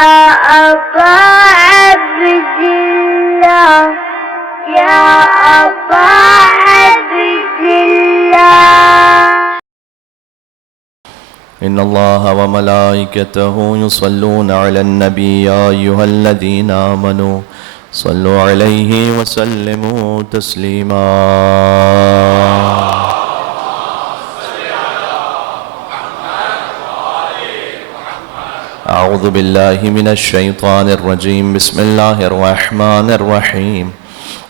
أبا عبد الله يا أبا عبد الله. إن الله وملائكته يصلون على النبي يا أيها الذين آمنوا صلوا عليه وسلموا تسليما. أعوذ بالله من الشيطان الرجيم. بسم الله الرحمن الرحيم.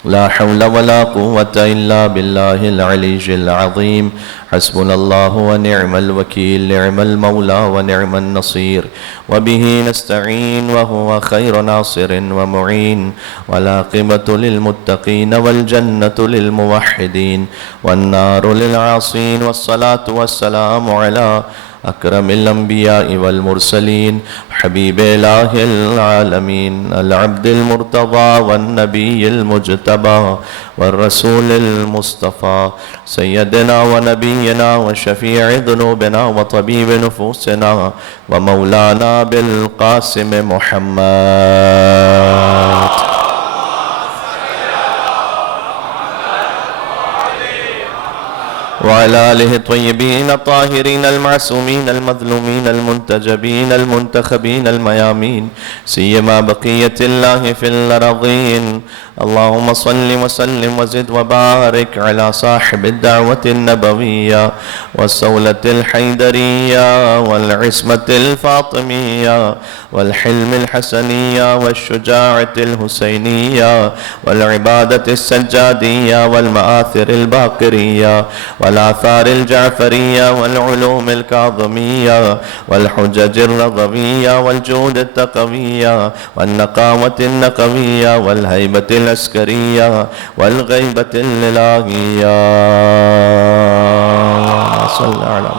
لا حول ولا قوة إلا بالله العلي العظيم. حسبنا الله ونعم الوكيل. نعم المولى ونعم النصير. وبه نستعين وهو خير ناصر ومعين. والعاقبة للمتقين والجنة للموحدين والنار للعاصين. والصلاة والسلام على أكرم الأنبياء والمرسلين حبيب إله العالمين العبد المرتضى والنبي المجتبى والرسول المصطفى سيدنا ونبينا وشفيع ذنوبنا وطبيب نفوسنا ومولانا بالقاسم محمد وعلى آله الطيبين الطاهرين المعصومين المظلومين المنتجبين المنتخبين الميامين سيما بقية الله في الأرضين. اللهم صل وسلم وزد وبارك على صاحب الدعوة النبوية والصولة الحيدرية والعصمة الفاطمية والحلم الحسنية والشجاعة الحسينية والعبادة السجادية والمآثر الباقرية والآثار الجعفرية والعلوم الكاظمية والحجج الرضوية والجود التقوية والنقاوة النقوية والهيبة العسكرية والغيبة الإلهية. صلى على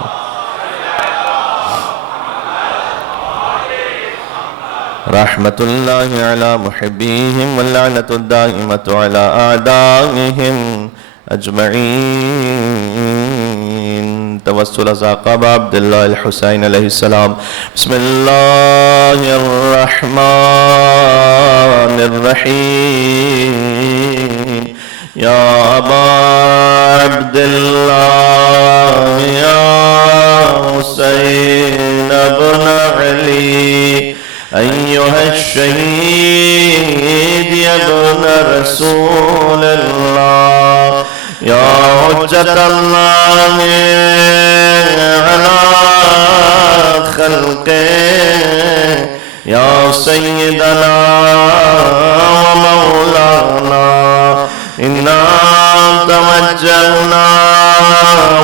رحمة الله على محبيهم واللعنة الدائمة على أعدائهم أجمعين. توسل عقب عبد الله الحسين عليه السلام. بسم الله الرحمن الرحيم. يا أبا عبد الله يا حسين بن علي أيها الشهيد يا ابن رسول الله يا حجة الله على خلقه يا سيدنا ومولانا إنا توجهنا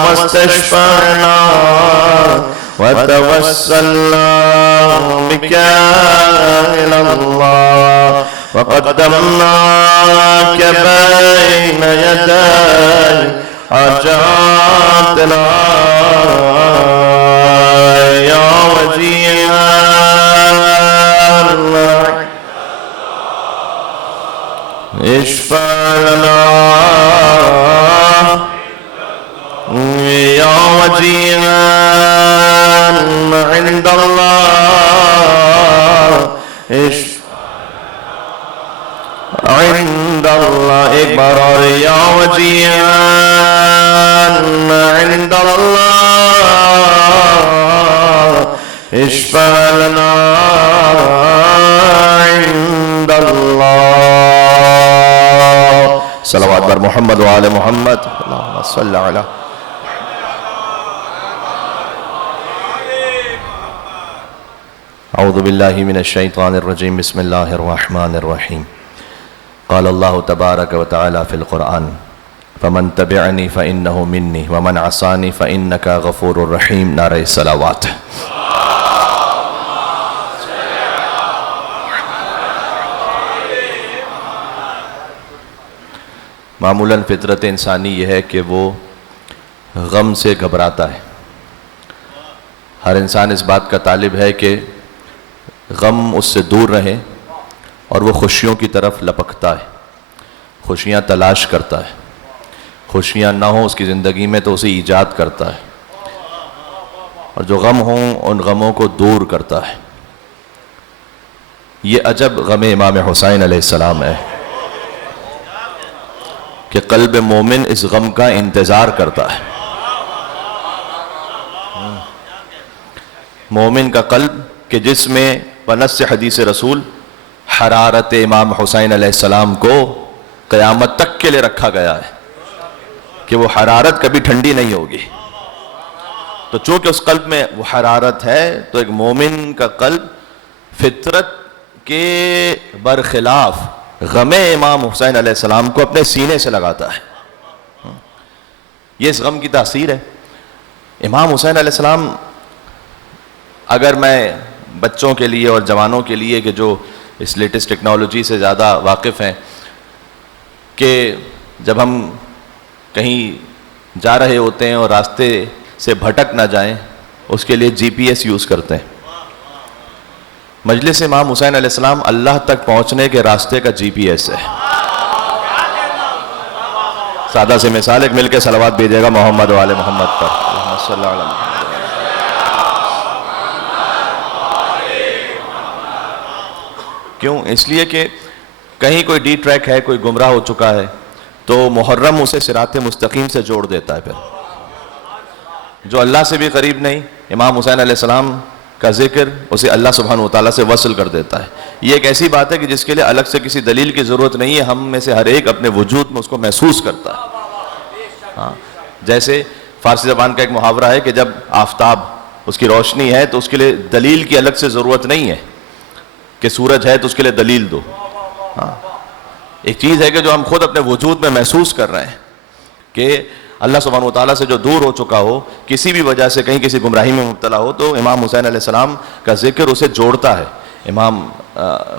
واستشفعنا وتوسلنا بك إلى الله وقدمناك بين يدي حاجاتنا يا وجيها اشفع لنا يا وجيها عند الله عند الله ایک بار اور یا وجیہا عند اللہ اشفع لنا عند اللہ. صلوات بر محمد وآل محمد. اللہم صل علی اعوذ باللہ من الشیطان الرجیم. بسم اللہ الرحمن الرحیم. قال اللہ تبارک و تعالی فی القرآن فمن تبعنی فإنہ منی ومن عصانی فإنک غفور الرحیم. نعرہ صلوات. معمولاً فطرت انسانی یہ ہے کہ وہ غم سے گھبراتا ہے. ہر انسان اس بات کا طالب ہے کہ غم اس سے دور رہے اور وہ خوشیوں کی طرف لپکتا ہے، خوشیاں تلاش کرتا ہے. خوشیاں نہ ہوں اس کی زندگی میں تو اسے ایجاد کرتا ہے، اور جو غم ہوں ان غموں کو دور کرتا ہے. یہ عجب غم امام حسین علیہ السلام ہے کہ قلب مومن اس غم کا انتظار کرتا ہے. مومن کا قلب کہ جس میں بنص حدیث رسول حرارت امام حسین علیہ السلام کو قیامت تک کے لیے رکھا گیا ہے کہ وہ حرارت کبھی ٹھنڈی نہیں ہوگی. تو چونکہ اس قلب میں وہ حرارت ہے تو ایک مومن کا قلب فطرت کے برخلاف غم امام حسین علیہ السلام کو اپنے سینے سے لگاتا ہے. یہ اس غم کی تاثیر ہے. امام حسین علیہ السلام، اگر میں بچوں کے لیے اور جوانوں کے لیے کہ جو اس لیٹسٹ ٹیکنالوجی سے زیادہ واقف ہیں، کہ جب ہم کہیں جا رہے ہوتے ہیں اور راستے سے بھٹک نہ جائیں اس کے لیے جی پی ایس یوز کرتے ہیں. مجلس امام حسین علیہ السلام اللہ تک پہنچنے کے راستے کا جی پی ایس ہے. سادہ سے مثال، ایک مل کے صلوات بھیجے گا محمد و آل محمد پر. صلی اللہ علیہ وسلم. کیوں؟ اس لیے کہ کہیں کوئی ڈی ٹریک ہے، کوئی گمراہ ہو چکا ہے تو محرم اسے صراط مستقیم سے جوڑ دیتا ہے. پھر جو اللہ سے بھی قریب نہیں، امام حسین علیہ السلام کا ذکر اسے اللہ سبحانہ و تعالیٰ سے وصل کر دیتا ہے. یہ ایک ایسی بات ہے کہ جس کے لیے الگ سے کسی دلیل کی ضرورت نہیں ہے، ہم میں سے ہر ایک اپنے وجود میں اس کو محسوس کرتا ہے. ہاں، جیسے فارسی زبان کا ایک محاورہ ہے کہ جب آفتاب اس کی روشنی ہے تو اس کے لیے دلیل کی الگ سے ضرورت نہیں ہے کہ سورج ہے تو اس کے لیے دلیل دو. ہاں، ایک چیز ہے کہ جو ہم خود اپنے وجود میں محسوس کر رہے ہیں کہ اللہ سبحانہ و تعالیٰ سے جو دور ہو چکا ہو، کسی بھی وجہ سے کہیں کسی گمراہی میں مبتلا ہو، تو امام حسین علیہ السلام کا ذکر اسے جوڑتا ہے. امام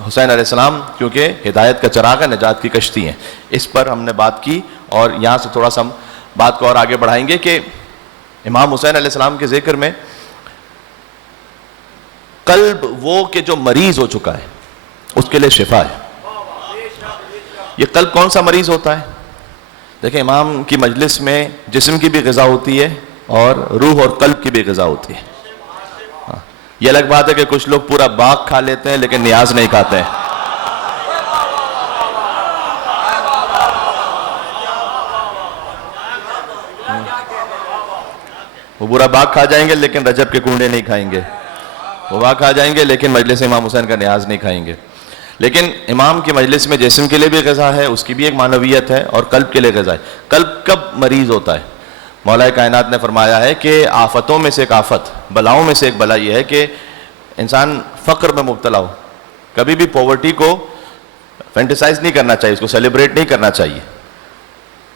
حسین علیہ السلام کیونکہ ہدایت کا چراغ ہے، نجات کی کشتی ہیں. اس پر ہم نے بات کی اور یہاں سے تھوڑا سا ہم بات کو اور آگے بڑھائیں گے کہ امام حسین علیہ السلام کے ذکر میں قلب وہ کہ جو مریض ہو چکا ہے اس کے لیے شفا ہے. یہ قلب کون سا مریض ہوتا ہے؟ دیکھیں، امام کی مجلس میں جسم کی بھی غذا ہوتی ہے اور روح اور قلب کی بھی غذا ہوتی ہے. یہ الگ بات ہے کہ کچھ لوگ پورا باغ کھا لیتے ہیں لیکن نیاز نہیں کھاتے ہیں. وہ پورا باغ کھا جائیں گے لیکن رجب کے کنڈے نہیں کھائیں گے. وہ باغ کھا جائیں گے لیکن مجلس امام حسین کا نیاز نہیں کھائیں گے. لیکن امام کی مجلس میں جسم کے لیے بھی غذا ہے، اس کی بھی ایک معنویت ہے، اور قلب کے لیے غذا ہے. قلب کب مریض ہوتا ہے؟ مولا کائنات نے فرمایا ہے کہ آفتوں میں سے ایک آفت، بلاؤں میں سے ایک بلا یہ ہے کہ انسان فقر میں مبتلا ہو. کبھی بھی پاورٹی کو فینٹیسائز نہیں کرنا چاہیے، اس کو سیلیبریٹ نہیں کرنا چاہیے.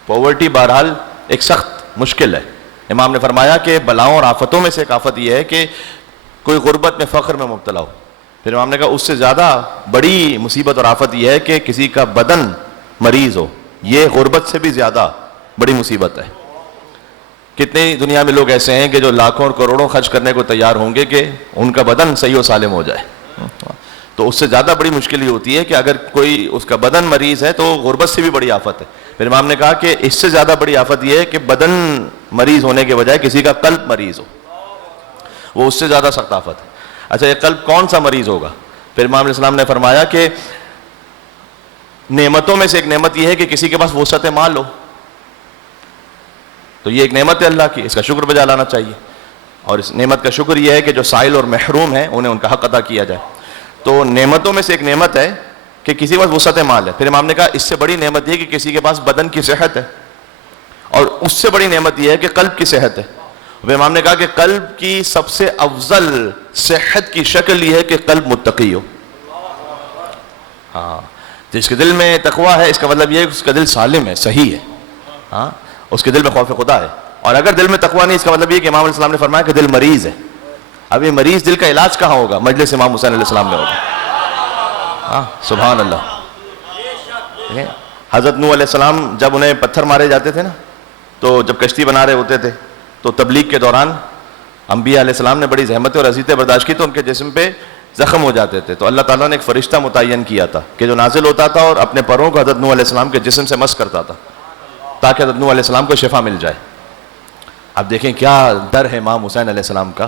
پاورٹی بہرحال ایک سخت مشکل ہے. امام نے فرمایا کہ بلاؤں اور آفتوں میں سے ایک آفت یہ ہے کہ کوئی غربت میں، فقر میں مبتلا ہو. پھر امام نے کہا اس سے زیادہ بڑی مصیبت اور آفت یہ ہے کہ کسی کا بدن مریض ہو. یہ غربت سے بھی زیادہ بڑی مصیبت ہے. کتنے دنیا میں لوگ ایسے ہیں کہ جو لاکھوں اور کروڑوں خرچ کرنے کو تیار ہوں گے کہ ان کا بدن صحیح و سالم ہو جائے. تو اس سے زیادہ بڑی مشکل یہ ہوتی ہے کہ اگر کوئی اس کا بدن مریض ہے تو غربت سے بھی بڑی آفت ہے. پھر امام نے کہا کہ اس سے زیادہ بڑی آفت یہ ہے کہ بدن مریض ہونے کے بجائے کسی کا قلب مریض ہو. وہ اس سے زیادہ سخت آفت ہے. اچھا، یہ قلب کون سا مریض ہوگا؟ پھر امام علیہ السلام نے فرمایا کہ نعمتوں میں سے ایک نعمت یہ ہے کہ کسی کے پاس وسعت مال ہو. تو یہ ایک نعمت ہے اللہ کی، اس کا شکر بجا لانا چاہیے. اور اس نعمت کا شکر یہ ہے کہ جو سائل اور محروم ہیں انہیں ان کا حق ادا کیا جائے. تو نعمتوں میں سے ایک نعمت ہے کہ کسی کے پاس وسعت مال ہے. پھر امام نے کہا اس سے بڑی نعمت یہ کہ کسی کے پاس بدن کی صحت ہے، اور اس سے بڑی نعمت یہ ہے کہ قلب کی صحت ہے. پھر امام نے کہا کہ قلب کی سب سے افضل صحت کی شکل یہ ہے کہ قلب متقی ہو. ہاں، جس کے دل میں تقویٰ ہے اس کا مطلب یہ ہے کہ اس کا دل سالم ہے، صحیح ہے. ہاں، اس کے دل میں خوف خدا ہے. اور اگر دل میں تقویٰ نہیں، اس کا مطلب یہ کہ امام علیہ السلام نے فرمایا کہ دل مریض ہے. اب یہ مریض دل کا علاج کہاں ہوگا؟ مجلس امام حسین علیہ السلام میں ہوگا. ہاں، سبحان اللہ. حضرت نوح علیہ السلام جب انہیں پتھر مارے جاتے تھے نا، تو جب کشتی بنا رہے ہوتے تھے تو تبلیغ کے دوران انبیاء علیہ السلام نے بڑی زحمتیں اور اذیتیں برداشت کی تو ان کے جسم پہ زخم ہو جاتے تھے. تو اللہ تعالیٰ نے ایک فرشتہ متعین کیا تھا کہ جو نازل ہوتا تھا اور اپنے پروں کو حضرت نوح علیہ السلام کے جسم سے مس کرتا تھا تاکہ حضرت نوح علیہ السلام کو شفا مل جائے. اب دیکھیں کیا در ہے امام حسین علیہ السلام کا.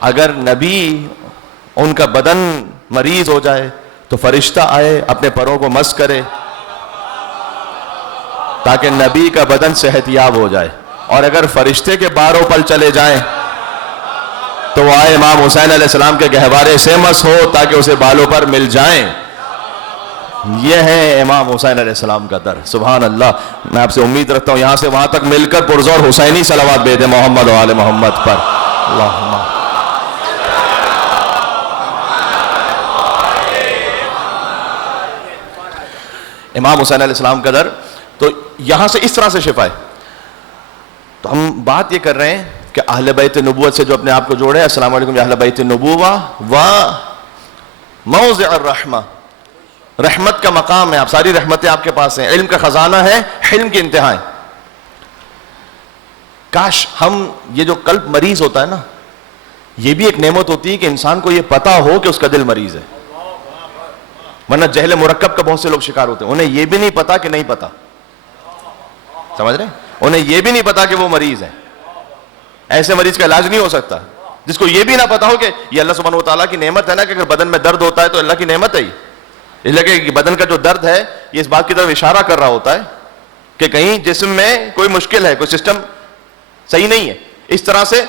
اگر نبی ان کا بدن مریض ہو جائے تو فرشتہ آئے اپنے پروں کو مس کرے تاکہ نبی کا بدن صحت یاب ہو جائے. اور اگر فرشتے کے باروں پل چلے جائیں تو وہ آئے امام حسین علیہ السلام کے گہوارے سے مس ہو تاکہ اسے بالوں پر مل جائیں. یہ ہے امام حسین علیہ السلام کا در. سبحان اللہ. میں آپ سے امید رکھتا ہوں یہاں سے وہاں تک مل کر پرزور حسینی صلوات بھیجیں محمد و آل محمد پر. اللہم امام حسین علیہ السلام کا در. تو یہاں سے اس طرح سے شفا ہے. تو ہم بات یہ کر رہے ہیں کہ اہل بیت نبوت سے جو اپنے آپ کو جوڑے. السلام علیکم یا اہل بیت النبوہ و موضع الرحمہ. رحمت کا مقام ہے. آپ ساری رحمتیں آپ کے پاس ہیں. علم کا خزانہ ہے, حلم کی انتہا ہے. کاش ہم یہ جو قلب مریض ہوتا ہے نا, یہ بھی ایک نعمت ہوتی ہے کہ انسان کو یہ پتا ہو کہ اس کا دل مریض ہے. ورنہ جہل مرکب کا بہت سے لوگ شکار ہوتے ہیں. انہیں یہ بھی نہیں پتا کہ نہیں پتا. سمجھ رہے ہیں؟ انہیں یہ بھی نہیں پتا کہ وہ مریض ہے. ایسے مریض کا علاج نہیں ہو سکتا جس کو یہ بھی نہ پتا ہو کہ یہ اللہ سبحانہ و تعالیٰ کی نعمت ہے نا, کہ اگر بدن میں درد ہوتا ہے تو اللہ کی نعمت ہے ہی. اس لیے کہ بدن کا جو درد ہے یہ اس بات کی طرف اشارہ کر رہا ہوتا ہے کہ کہیں جسم میں کوئی مشکل ہے, کوئی سسٹم صحیح نہیں ہے. اس طرح سے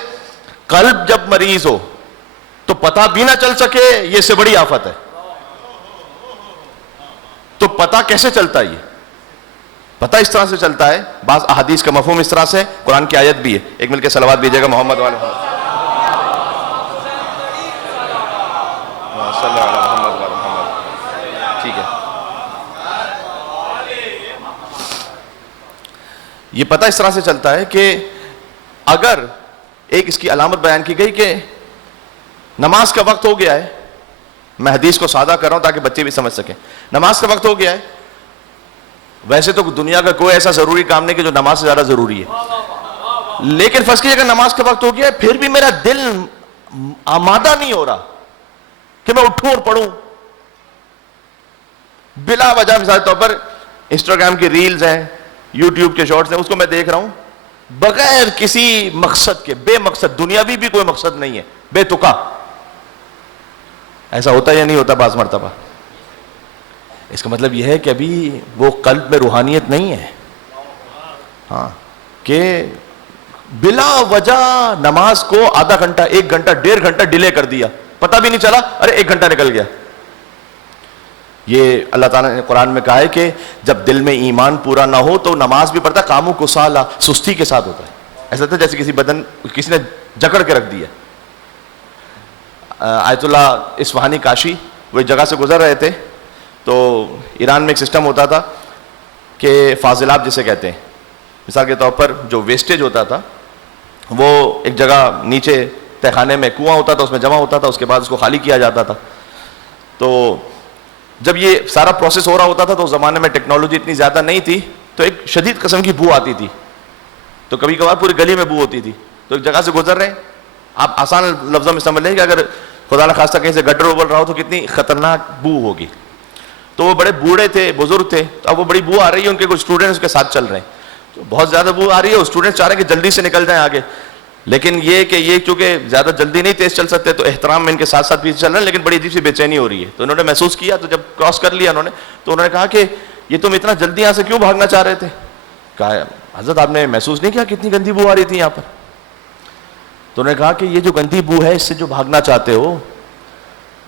قلب جب مریض ہو تو پتہ بھی نہ چل سکے, یہ اس سے بڑی آفت ہے. تو پتہ کیسے چلتا ہے؟ یہ پتہ اس طرح سے چلتا ہے. بعض احادیث کا مفہوم اس طرح سے, قرآن کی آیت بھی ہے. ایک مل کے صلوات دیجیے گا محمد والے محمد. ٹھیک ہے. یہ پتہ اس طرح سے چلتا ہے کہ اگر ایک اس کی علامت بیان کی گئی کہ نماز کا وقت ہو گیا ہے. میں حدیث کو سادہ کر رہا ہوں تاکہ بچے بھی سمجھ سکیں. نماز کا وقت ہو گیا ہے. ویسے تو دنیا کا کوئی ایسا ضروری کام نہیں کہ جو نماز سے زیادہ ضروری ہے, لیکن فرض کیجیے اگر نماز کا وقت ہو گیا ہے پھر بھی میرا دل آمادہ نہیں ہو رہا کہ میں اٹھوں اور پڑھوں. بلا وجہ مثال طور پر انسٹاگرام کی ریلز ہیں, یوٹیوب کے شارٹس ہیں, اس کو میں دیکھ رہا ہوں بغیر کسی مقصد کے, بے مقصد, دنیاوی بھی کوئی مقصد نہیں ہے, بے تکا. ایسا ہوتا یا نہیں ہوتا بعض مرتبہ؟ اس کا مطلب یہ ہے کہ ابھی وہ قلب میں روحانیت نہیں ہے. ہاں, کہ بلا وجہ نماز کو آدھا گھنٹہ, 1 گھنٹہ, 1.5 گھنٹہ ڈیلے کر دیا, پتہ بھی نہیں چلا, ارے 1 گھنٹہ نکل گیا. یہ اللہ تعالیٰ نے قرآن میں کہا ہے کہ جب دل میں ایمان پورا نہ ہو تو نماز بھی پڑھتا کاموں کو سالا, سستی کے ساتھ ہوتا ہے. ایسا تھا جیسے کسی نے جکڑ کے رکھ دیا. آیت اللہ اصفہانی کاشی وہ ایک جگہ سے گزر رہے تھے تو ایران میں ایک سسٹم ہوتا تھا کہ فاضلاب جسے کہتے ہیں. مثال کے طور پر جو ویسٹیج ہوتا تھا وہ ایک جگہ نیچے تہہ خانے میں کنواں ہوتا تھا, اس میں جمع ہوتا تھا, اس کے بعد اس کو خالی کیا جاتا تھا. تو جب یہ سارا پروسیس ہو رہا ہوتا تھا تو اس زمانے میں ٹیکنالوجی اتنی زیادہ نہیں تھی, تو ایک شدید قسم کی بو آتی تھی. تو کبھی کبھار پوری گلی میں بو ہوتی تھی. تو ایک جگہ سے گزر رہے ہیں, آپ آسان لفظوں میں سمجھ لیں کہ اگر خدا نہ خواستہ کہیں سے گٹر ابل رہا ہو تو کتنی خطرناک بو ہوگی. تو وہ بڑے بوڑھے تھے, بزرگ تھے, تو اب وہ بڑی بو آ رہی ہے, ان کے کچھ اسٹوڈنٹ اس کے ساتھ چل رہے ہیں, تو بہت زیادہ بو آ رہی ہے. اسٹوڈنٹ چاہ رہے ہیں کہ جلدی سے نکل جائیں آگے, لیکن یہ کہ یہ چونکہ زیادہ جلدی نہیں تیز چل سکتے تو احترام میں ان کے ساتھ ساتھ پیچھے چل رہے ہیں, لیکن بڑی عجیب سی بے چینی ہو رہی ہے. تو انہوں نے محسوس کیا, تو جب کراس کر لیا انہوں نے تو انہوں نے کہا کہ یہ تم اتنا جلدی یہاں سے کیوں بھاگنا چاہ رہے تھے؟ کہا حضرت آپ نے محسوس نہیں کیا کتنی گندی بو آ رہی تھی یہاں پر؟ تو انہوں نے کہا کہ یہ جو گندی بو ہے اس سے جو بھاگنا چاہتے ہو,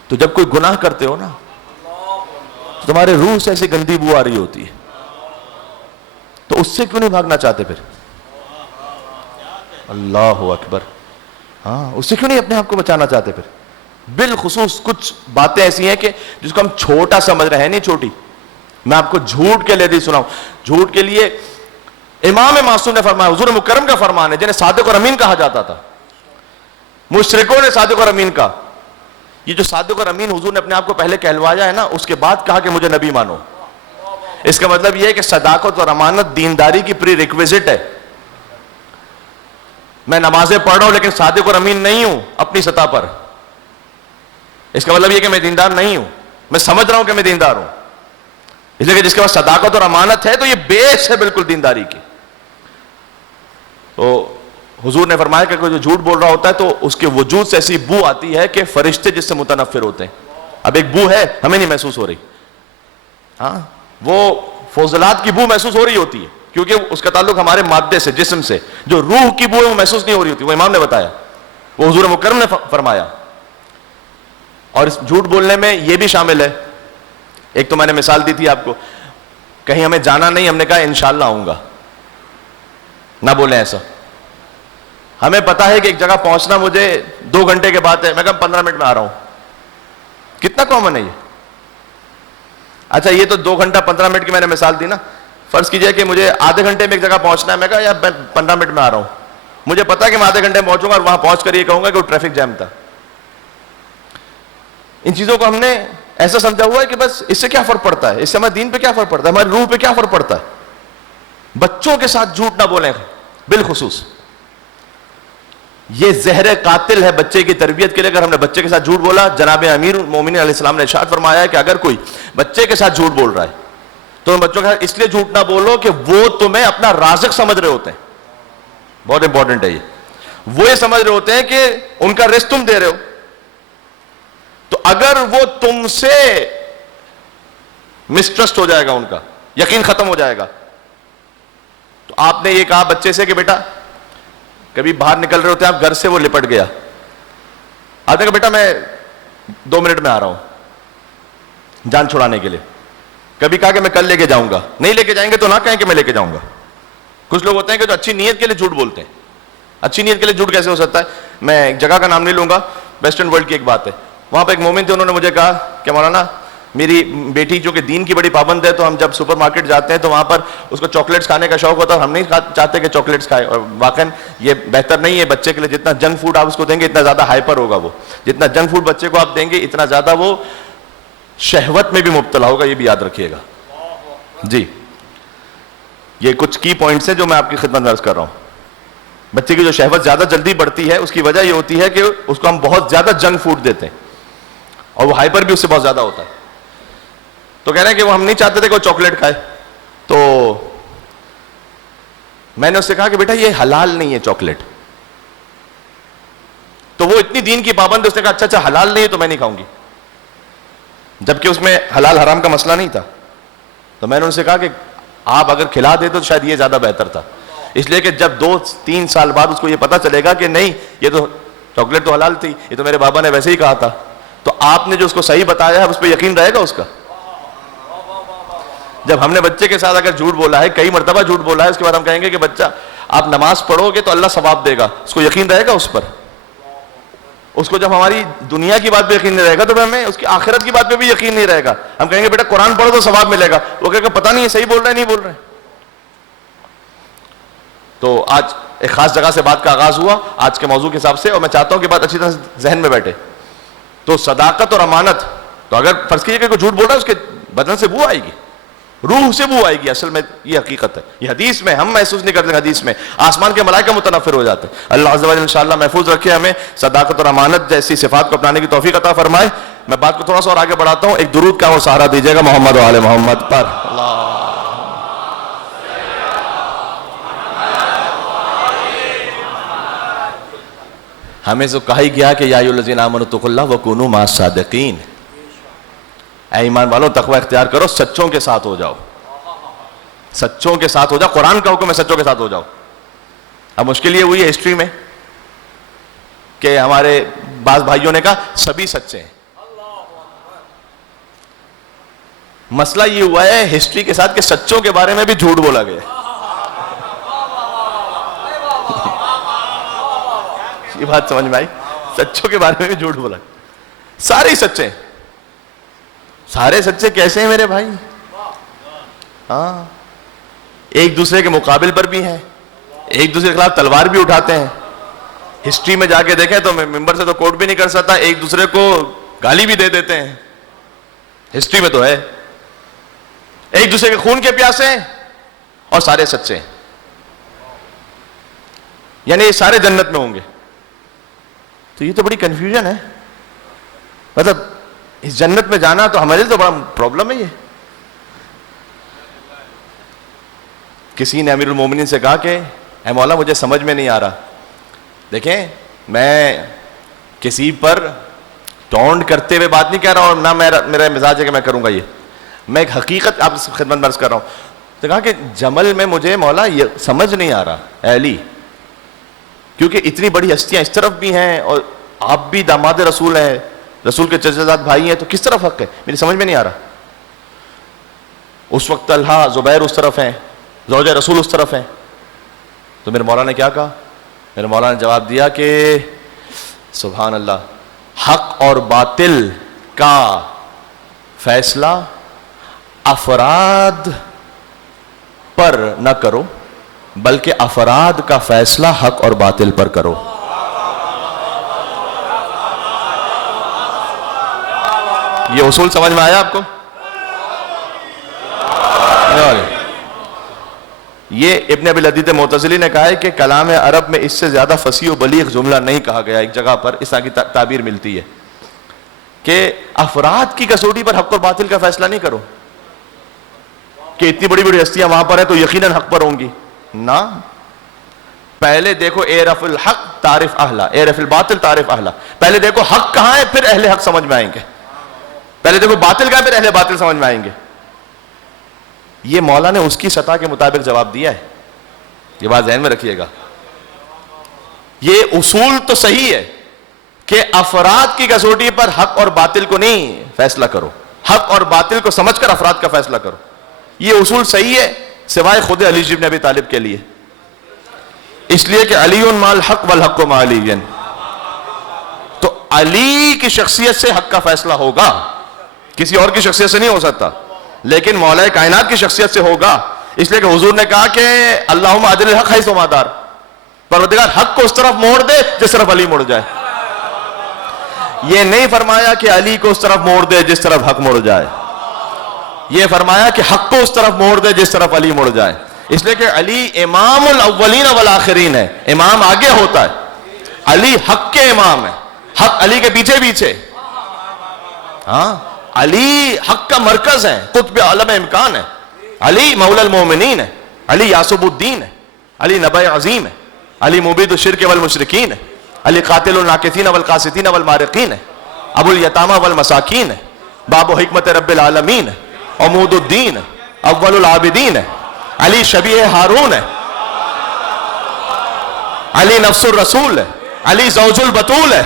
تو جب کوئی گناہ کرتے ہو نا تو تمہارے روح سے ایسی گندی بو آ رہی ہوتی ہے, تو اس سے کیوں نہیں بھاگنا چاہتے پھر؟ اللہ اکبر. ہاں, اس سے کیوں نہیں اپنے آپ کو بچانا چاہتے پھر؟ بالخصوص کچھ باتیں ایسی ہیں کہ جس کو ہم چھوٹا سمجھ رہے ہیں, نہیں چھوٹی. میں آپ کو جھوٹ کے لیے سناؤں, جھوٹ کے لیے امام معصوم نے فرمایا, حضور مکرم کا فرمان ہے, جنہیں صادق اور امین کہا جاتا تھا. مشرکوں نے صادق اور امین کہا. یہ جو صادق اور امین حضور نے اپنے آپ کو پہلے کہلوایا ہے نا, اس کے بعد کہا کہ مجھے نبی مانو. اس کا مطلب یہ ہے کہ صداقت اور امانت دینداری کی پری ریکویزٹ ہے. میں نمازیں پڑھ رہا ہوں لیکن صادق اور امین نہیں ہوں اپنی سطح پر, اس کا مطلب یہ کہ میں دیندار نہیں ہوں. میں سمجھ رہا ہوں کہ میں دیندار ہوں, اس لیے کہ جس کے پاس صداقت اور امانت ہے تو یہ بیس ہے بالکل دینداری کی. تو حضور نے فرمایا کہ کوئی جو جھوٹ بول رہا ہوتا ہے تو اس کے وجود سے ایسی بو آتی ہے کہ فرشتے جس سے متنفر ہوتے ہیں. اب ایک بو ہے ہمیں نہیں محسوس ہو رہی, ہاں وہ فضلات کی بو محسوس ہو رہی ہوتی ہے کیونکہ اس کا تعلق ہمارے مادے سے, جسم سے. جو روح کی بو ہے وہ محسوس نہیں ہو رہی ہوتی, وہ امام نے بتایا, وہ حضور مکرم نے فرمایا. اور اس جھوٹ بولنے میں یہ بھی شامل ہے. ایک تو میں نے مثال دی تھی آپ کو, کہیں ہمیں جانا نہیں, ہم نے کہا انشاءاللہ آؤں گا. نہ بولیں ایسا. ہمیں پتا ہے کہ ایک جگہ پہنچنا مجھے 2 گھنٹے کے بعد ہے, میں کہا 15 منٹ میں آ رہا ہوں. کتنا کامن ہے یہ. اچھا یہ تو 2 گھنٹہ 15 منٹ کی میں نے مثال دی نا. فرض کیجئے کہ مجھے آدھے گھنٹے میں ایک جگہ پہنچنا ہے, میں کہا یار 15 منٹ میں آ رہا ہوں. مجھے پتا ہے کہ میں آدھے گھنٹے میں پہنچوں گا اور وہاں پہنچ کر یہ کہوں گا کہ وہ ٹریفک جام تھا. ان چیزوں کو ہم نے ایسا سمجھا ہوا ہے کہ بس اس سے کیا فرق پڑتا ہے, اس سے ہمارے دین پہ کیا فرق پڑتا ہے, ہماری روح پہ کیا فرق پڑتا ہے. بچوں کے ساتھ جھوٹ نہ بولیں بالخصوص. یہ زہر قاتل ہے بچے کی تربیت کے لیے. اگر ہم نے بچے کے ساتھ جھوٹ بولا, جناب امیر المومنین علیہ السلام نے ارشاد فرمایا ہے کہ اگر کوئی بچے کے ساتھ جھوٹ بول رہا ہے تو بچوں کے ساتھ اس لیے جھوٹ نہ بولو کہ وہ تمہیں اپنا رازق سمجھ رہے ہوتے ہیں. بہت امپورٹنٹ ہے یہ. وہ یہ سمجھ رہے ہوتے ہیں کہ ان کا رزق تم دے رہے ہو, تو اگر وہ تم سے مسٹرسٹ ہو جائے گا, ان کا یقین ختم ہو جائے گا. تو آپ نے یہ کہا بچے سے کہ بیٹا, کبھی باہر نکل رہے ہوتے ہیں آپ گھر سے, وہ لپٹ گیا, آپ نے کہا بیٹا میں 2 منٹ میں آ رہا ہوں جان چھڑانے کے لیے. کبھی کہا کہ میں کل لے کے جاؤں گا, نہیں لے کے جائیں گے تو نہ کہیں کہ میں لے کے جاؤں گا. کچھ لوگ ہوتے ہیں کہ جو اچھی نیت کے لیے جھوٹ بولتے ہیں. اچھی نیت کے لیے جھوٹ کیسے ہو سکتا ہے؟ میں ایک جگہ کا نام نہیں لوں گا, ویسٹرن ورلڈ کی ایک بات ہے. وہاں پہ ایک مومن تھے, انہوں نے مجھے کہا کہ مولانا میری بیٹی جو کہ دین کی بڑی پابند ہے, تو ہم جب سپر مارکیٹ جاتے ہیں تو وہاں پر اس کو چاکلیٹس کھانے کا شوق ہوتا ہے, اور ہم نہیں چاہتے کہ چاکلیٹس کھائے. اور واقعاً یہ بہتر نہیں ہے بچے کے لیے. جتنا جنک فوڈ آپ اس کو دیں گے اتنا زیادہ ہائپر ہوگا وہ. جتنا جنک فوڈ بچے کو آپ دیں گے اتنا زیادہ وہ شہوت میں بھی مبتلا ہوگا, یہ بھی یاد رکھیے گا. جی یہ کچھ کی پوائنٹس ہیں جو میں آپ کی خدمت میں عرض کر رہا ہوں. بچے کی جو شہوت زیادہ جلدی بڑھتی ہے اس کی وجہ یہ ہوتی ہے کہ اس کو ہم بہت زیادہ جنک فوڈ دیتے ہیں, اور وہ ہائپر بھی اس سے بہت زیادہ ہوتا ہے. تو کہہ رہے ہیں کہ وہ ہم نہیں چاہتے تھے کہ وہ چاکلیٹ کھائے. تو میں نے اس سے کہا کہ بیٹا یہ حلال نہیں ہے چاکلیٹ. تو وہ اتنی دین کی پابند ہے, اس نے کہا اچھا اچھا حلال نہیں ہے تو میں نہیں کھاؤں گی, جبکہ اس میں حلال حرام کا مسئلہ نہیں تھا. تو میں نے ان سے کہا کہ آپ اگر کھلا دے تو شاید یہ زیادہ بہتر تھا, اس لیے کہ جب 2-3 سال بعد اس کو یہ پتا چلے گا کہ نہیں یہ تو چاکلیٹ تو حلال تھی, یہ تو میرے بابا نے ویسے ہی کہا تھا, تو آپ نے جو اس کو صحیح بتایا ہے اس پہ یقین رہے گا اس کا. جب ہم نے بچے کے ساتھ اگر جھوٹ بولا ہے, کئی مرتبہ جھوٹ بولا ہے, اس کے بعد ہم کہیں گے کہ بچہ آپ نماز پڑھو گے تو اللہ ثواب دے گا, اس کو یقین رہے گا اس پر. اس کو جب ہماری دنیا کی بات پہ یقین نہیں رہے گا تو ہمیں اس کی آخرت کی بات پہ بھی یقین نہیں رہے گا. ہم کہیں گے بیٹا قرآن پڑھو تو ثواب ملے گا, وہ کہے گا پتہ نہیں صحیح بول رہے نہیں بول رہے. تو آج ایک خاص جگہ سے بات کا آغاز ہوا آج کے موضوع کے حساب سے, اور میں چاہتا ہوں کہ بات اچھی طرح ذہن میں بیٹھے. تو صداقت اور امانت, تو اگر فرض کیجیے کہ کوئی جھوٹ بول رہا ہے اس کے بدن سے بو آئے گی, روح سے بو آئے گی. اصل میں یہ حقیقت ہے, یہ حدیث میں ہم محسوس نہیں کرتے, حدیث میں آسمان کے ملائکہ متنفر ہو جاتے ہیں. اللہ عز و جل انشاءاللہ محفوظ رکھے, ہمیں صداقت اور امانت جیسی صفات کو اپنانے کی توفیق عطا فرمائے. میں بات کو تھوڑا سا اور آگے بڑھاتا ہوں, ایک درود کا وہ سہارا دیجیے گا محمد و آل محمد پر. ہمیں تو کہا ہی گیا کہ یا ایھا الذین آمنوا اتقوا اللہ وکونوا مع الصادقین, اے ایمان والو تقوی اختیار کرو, سچوں کے ساتھ ہو جاؤ, سچوں کے ساتھ ہو جاؤ. قرآن کا حکم ہے سچوں کے ساتھ ہو جاؤ. اب مشکل یہ ہوئی ہے ہسٹری میں کہ ہمارے بعض بھائیوں نے کہا سبھی سچے ہیں. مسئلہ یہ ہوا ہے ہسٹری کے ساتھ کہ سچوں کے بارے میں بھی جھوٹ بولا گیا. یہ بات سمجھ میں آئی؟ سچوں کے بارے میں بھی جھوٹ بولا. سارے ہی سچے ہیں. سارے سچے کیسے ہیں میرے بھائی؟ ہاں, ایک دوسرے کے مقابل پر بھی ہیں, ایک دوسرے کے خلاف تلوار بھی اٹھاتے ہیں. ہسٹری میں جا کے دیکھیں تو ممبر سے تو کوٹ بھی نہیں کر سکتا, ایک دوسرے کو گالی بھی دے دیتے ہیں. ہسٹری میں تو ہے. ایک دوسرے کے خون کے پیاسے ہیں اور سارے سچے ہیں, یعنی یہ سارے جنت میں ہوں گے. تو یہ تو بڑی کنفیوژن ہے. مطلب اس جنت میں جانا تو ہمارے لیے تو بڑا پرابلم ہے. یہ کسی نے امیر المومنین سے کہا کہ اے مولا مجھے سمجھ میں نہیں آ رہا, دیکھیں میں کسی پر ٹونٹ کرتے ہوئے بات نہیں کہہ رہا ہوں، نہ میرا مزاج ہے کہ میں کروں گا یہ، میں ایک حقیقت آپ کی خدمت میں عرض کر رہا ہوں. تو کہا کہ جمل میں مجھے مولا یہ سمجھ نہیں آ رہا اے علی، کیونکہ اتنی بڑی ہستیاں اس طرف بھی ہیں اور آپ بھی داماد رسول ہیں، رسول کے چچا بھائی ہیں، تو کس طرف حق ہے؟ میری سمجھ میں نہیں آ رہا. اس وقت طلحہ زبیر اس طرف ہیں، زوجہ رسول اس طرف ہیں. تو میرے مولا نے کیا کہا؟ میرے مولا نے جواب دیا کہ سبحان اللہ، حق اور باطل کا فیصلہ افراد پر نہ کرو، بلکہ افراد کا فیصلہ حق اور باطل پر کرو. یہ اصول سمجھ میں آیا آپ کو؟ یہ ابن ابی العدید معتزلی نے کہا ہے کہ کلام عرب میں اس سے زیادہ فصیح و بلیغ جملہ نہیں کہا گیا. ایک جگہ پر اس طرح کی تعبیر ملتی ہے کہ افراد کی کسوٹی پر حق اور باطل کا فیصلہ نہیں کرو کہ اتنی بڑی بڑی ہستیاں وہاں پر ہیں تو یقیناً حق پر ہوں گی. نہ، پہلے دیکھو اعرف الحق تعرف اہلا، اعرف الباطل تعرف اہلا. پہلے دیکھو حق کہاں ہے، پھر اہل حق سمجھ میں آئیں گے. پہلے دیکھو باطل کہاں ہے، پھر اہل باطل سمجھ میں آئیں گے. یہ مولا نے اس کی سطح کے مطابق جواب دیا ہے، یہ بات ذہن میں رکھیے گا. یہ اصول تو صحیح ہے کہ افراد کی کسوٹی پر حق اور باطل کو نہیں فیصلہ کرو، حق اور باطل کو سمجھ کر افراد کا فیصلہ کرو. یہ اصول صحیح ہے سوائے خود علی بن ابی طالب کے لیے، اس لیے کہ علی مع الحق والحق مع علی. تو علی کی شخصیت سے حق کا فیصلہ ہوگا، کسی اور کی شخصیت سے نہیں ہو سکتا، لیکن مولا کائنات کی شخصیت سے ہوگا. اس لیے کہ حضور نے کہا کہ اللہم عدل الحق حیث ما دار، پروردگار حق کو اس طرف موڑ دے جس طرف علی مڑ جائے. یہ نہیں فرمایا کہ علی کو اس طرف موڑ دے جس طرف حق مڑ جائے، یہ فرمایا کہ حق کو اس طرف موڑ دے جس طرف علی مڑ جائے. اس لیے کہ علی امام الاولین والآخرین ہے، امام آگے ہوتا ہے، علی حق کے امام ہے، حق علی کے پیچھے پیچھے. ہاں، علی حق کا مرکز ہے، قطب عالم امکان ہے، علی مولا المومنین ہے، علی یاسب الدین ہے، علی نبع عظیم ہے، علی مبید الشرک والمشرکین ہے، علی قاتل الناکثین والقاسطین والمارقین ہے، ابو الیتامى والمساکین ہے، باب و حکمت رب العالمین ہے، عمود الدین ہے، اول العابدین ہے، علی شبیہ ہارون ہے، علی نفس الرسول ہے، علی زوج البطول ہے،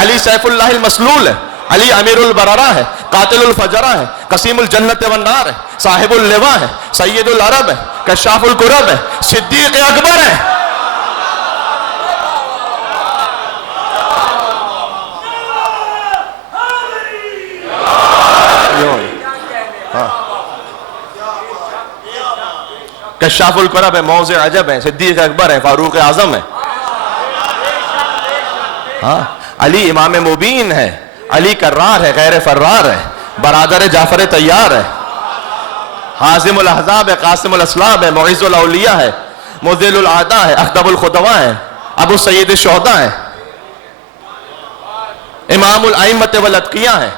علی سیف اللہ المسلول ہے، علی امیر البررہ ہے، قاتل الفجرہ ہے، قسیم الجنت والنار ہے، صاحب اللواء ہے، سید العرب ہے، کشاف الکرب ہے، صدیق اکبر ہے. کشاف الکرب ہے، موضع عجب ہے، صدیق اکبر ہے، فاروق اعظم ہے. ہاں، علی امام مبین ہے، علی کرار ہے، غیر فرار ہے، برادر جعفر طیار ہے، حازم الاحزاب ہے، قاسم الاسلاب ہے، معز الاولیاء ہے، مذل الاعداء ہے، اخدب الخدواء ہے، ابو سید الشہداء ہے، امام الائمۃ والاتقیاء ہے،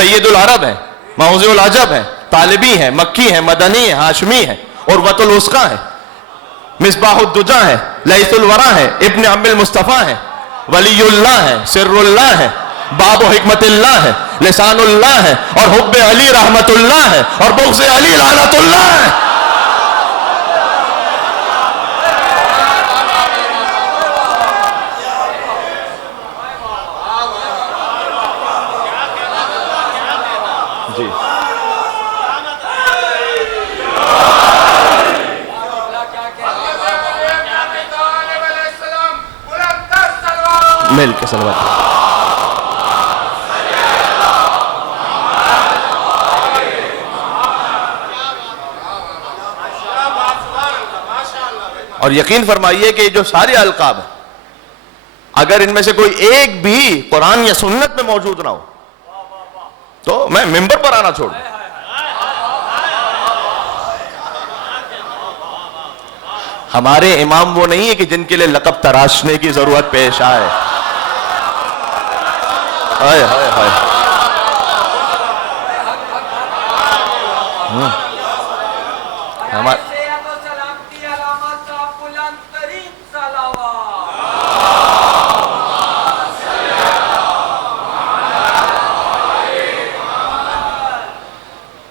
سید العرب ہے، موضع العجب ہے، طالبی ہے، مکی ہے، مدنی ہے، ہاشمی ہے، عروۃ الوثقی ہے، مصباح الدجا ہے، لیث الورا ہے، ابن عم المصطفیٰ ہے، ولی اللہ ہے، سر اللہ ہے، باب و حکمت اللہ ہے، لسان اللہ ہے، اور حب علی رحمت اللہ ہے، اور بغض علی لعنت اللہ ہے. جی مل کے صلوات. اور یقین فرمائیے کہ جو سارے القاب ہیں، اگر ان میں سے کوئی ایک بھی قرآن یا سنت میں موجود نہ ہو تو میں ممبر پر آنا چھوڑ دوں. ہمارے امام وہ نہیں ہے کہ جن کے لیے لقب تراشنے کی ضرورت پیش آئے. ہائے ہائے ہائے. ہمارے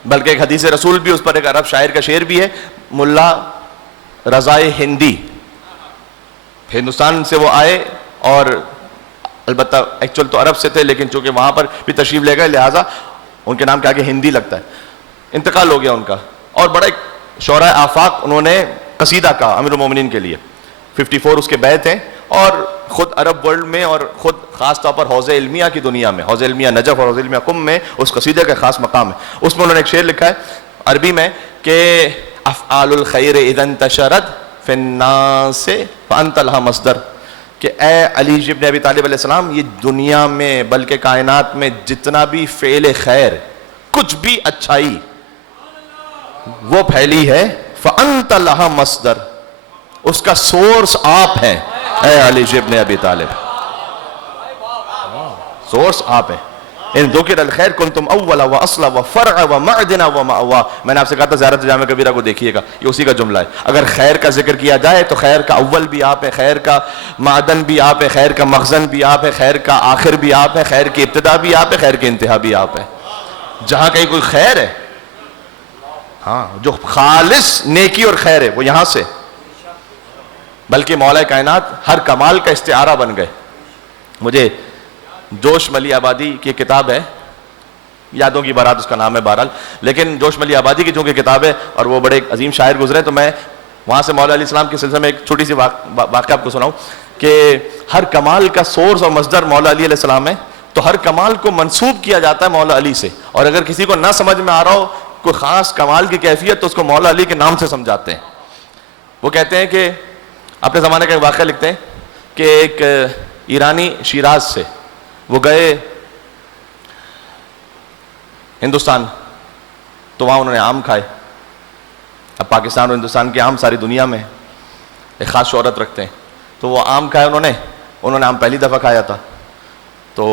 بلکہ ایک حدیث رسول بھی اس پر، ایک عرب شاعر کا شعر بھی ہے، ملا رضائے ہندی، ہندوستان سے وہ آئے اور البتہ ایکچوئل تو عرب سے تھے، لیکن چونکہ وہاں پر بھی تشریف لے گئے لہٰذا ان کے نام کے آگے ہندی لگتا ہے، انتقال ہو گیا ان کا، اور بڑا ایک شعراء آفاق انہوں نے قصیدہ کا امیر المومنین کے لیے 54 اس کے بیت ہیں، اور خود عرب ورلڈ میں اور خود خاص طور پر حوض علمیہ کی دنیا میں، حوض علمیہ نجف اور حوض علمیہ قم میں اس قصیدے کا خاص مقام ہے۔ اس میں انہوں نے ایک شعر لکھا ہے عربی میں کہ افعال الخیر اذا انتشرت فی الناس فانت لها مصدر، کہ اے علی ابن ابی طالب علیہ السلام، یہ دنیا میں بلکہ کائنات میں جتنا بھی فعل خیر، کچھ بھی اچھائی وہ پھیلی ہے، فانت لها مصدر، اس کا سورس آپ ہیں اے علی ابن ابی طالب، سورس آپ ہیں۔ ان ذکر الخیر کنتم اول و اصل و فرع و معدن و مأوا، میں نے آپ سے کہا تھا زیارت جامع کبیرہ کو دیکھیے گا، یہ اسی کا جملہ ہے۔ اگر خیر کا ذکر کیا جائے تو خیر کا اول بھی آپ ہے، خیر کا معدن بھی آپ ہے، خیر کا مخزن بھی آپ ہے، خیر کا آخر بھی آپ ہے، خیر کی ابتدا بھی آپ ہے، خیر کی انتہا بھی آپ ہے۔ جہاں کہیں کوئی خیر ہے، ہاں جو خالص نیکی اور خیر ہے وہ یہاں سے، بلکہ مولا کائنات ہر کمال کا استعارہ بن گئے۔ مجھے جوش ملی آبادی کی کتاب ہے، یادوں کی بارات اس کا نام ہے بہرحال، لیکن جوش ملی آبادی کی چونکہ کتاب ہے اور وہ بڑے عظیم شاعر گزرے، تو میں وہاں سے مولا علیہ السلام کے سلسلے میں ایک چھوٹی سی واقعہ آپ کو سناؤں کہ ہر کمال کا سورس اور مصدر مولا علی علیہ السلام ہے، تو ہر کمال کو منسوب کیا جاتا ہے مولا علی سے، اور اگر کسی کو نہ سمجھ میں آ رہا ہو کوئی خاص کمال کی کیفیت تو اس کو مولا علی کے نام سے سمجھاتے ہیں۔ وہ کہتے ہیں کہ اپنے زمانے کا ایک واقعہ لکھتے ہیں کہ ایک ایرانی شیراز سے وہ گئے ہندوستان، تو وہاں انہوں نے آم کھائے۔ اب پاکستان اور ہندوستان کے آم ساری دنیا میں ایک خاص شہرت رکھتے ہیں، تو وہ آم کھائے انہوں نے آم پہلی دفعہ کھایا تھا تو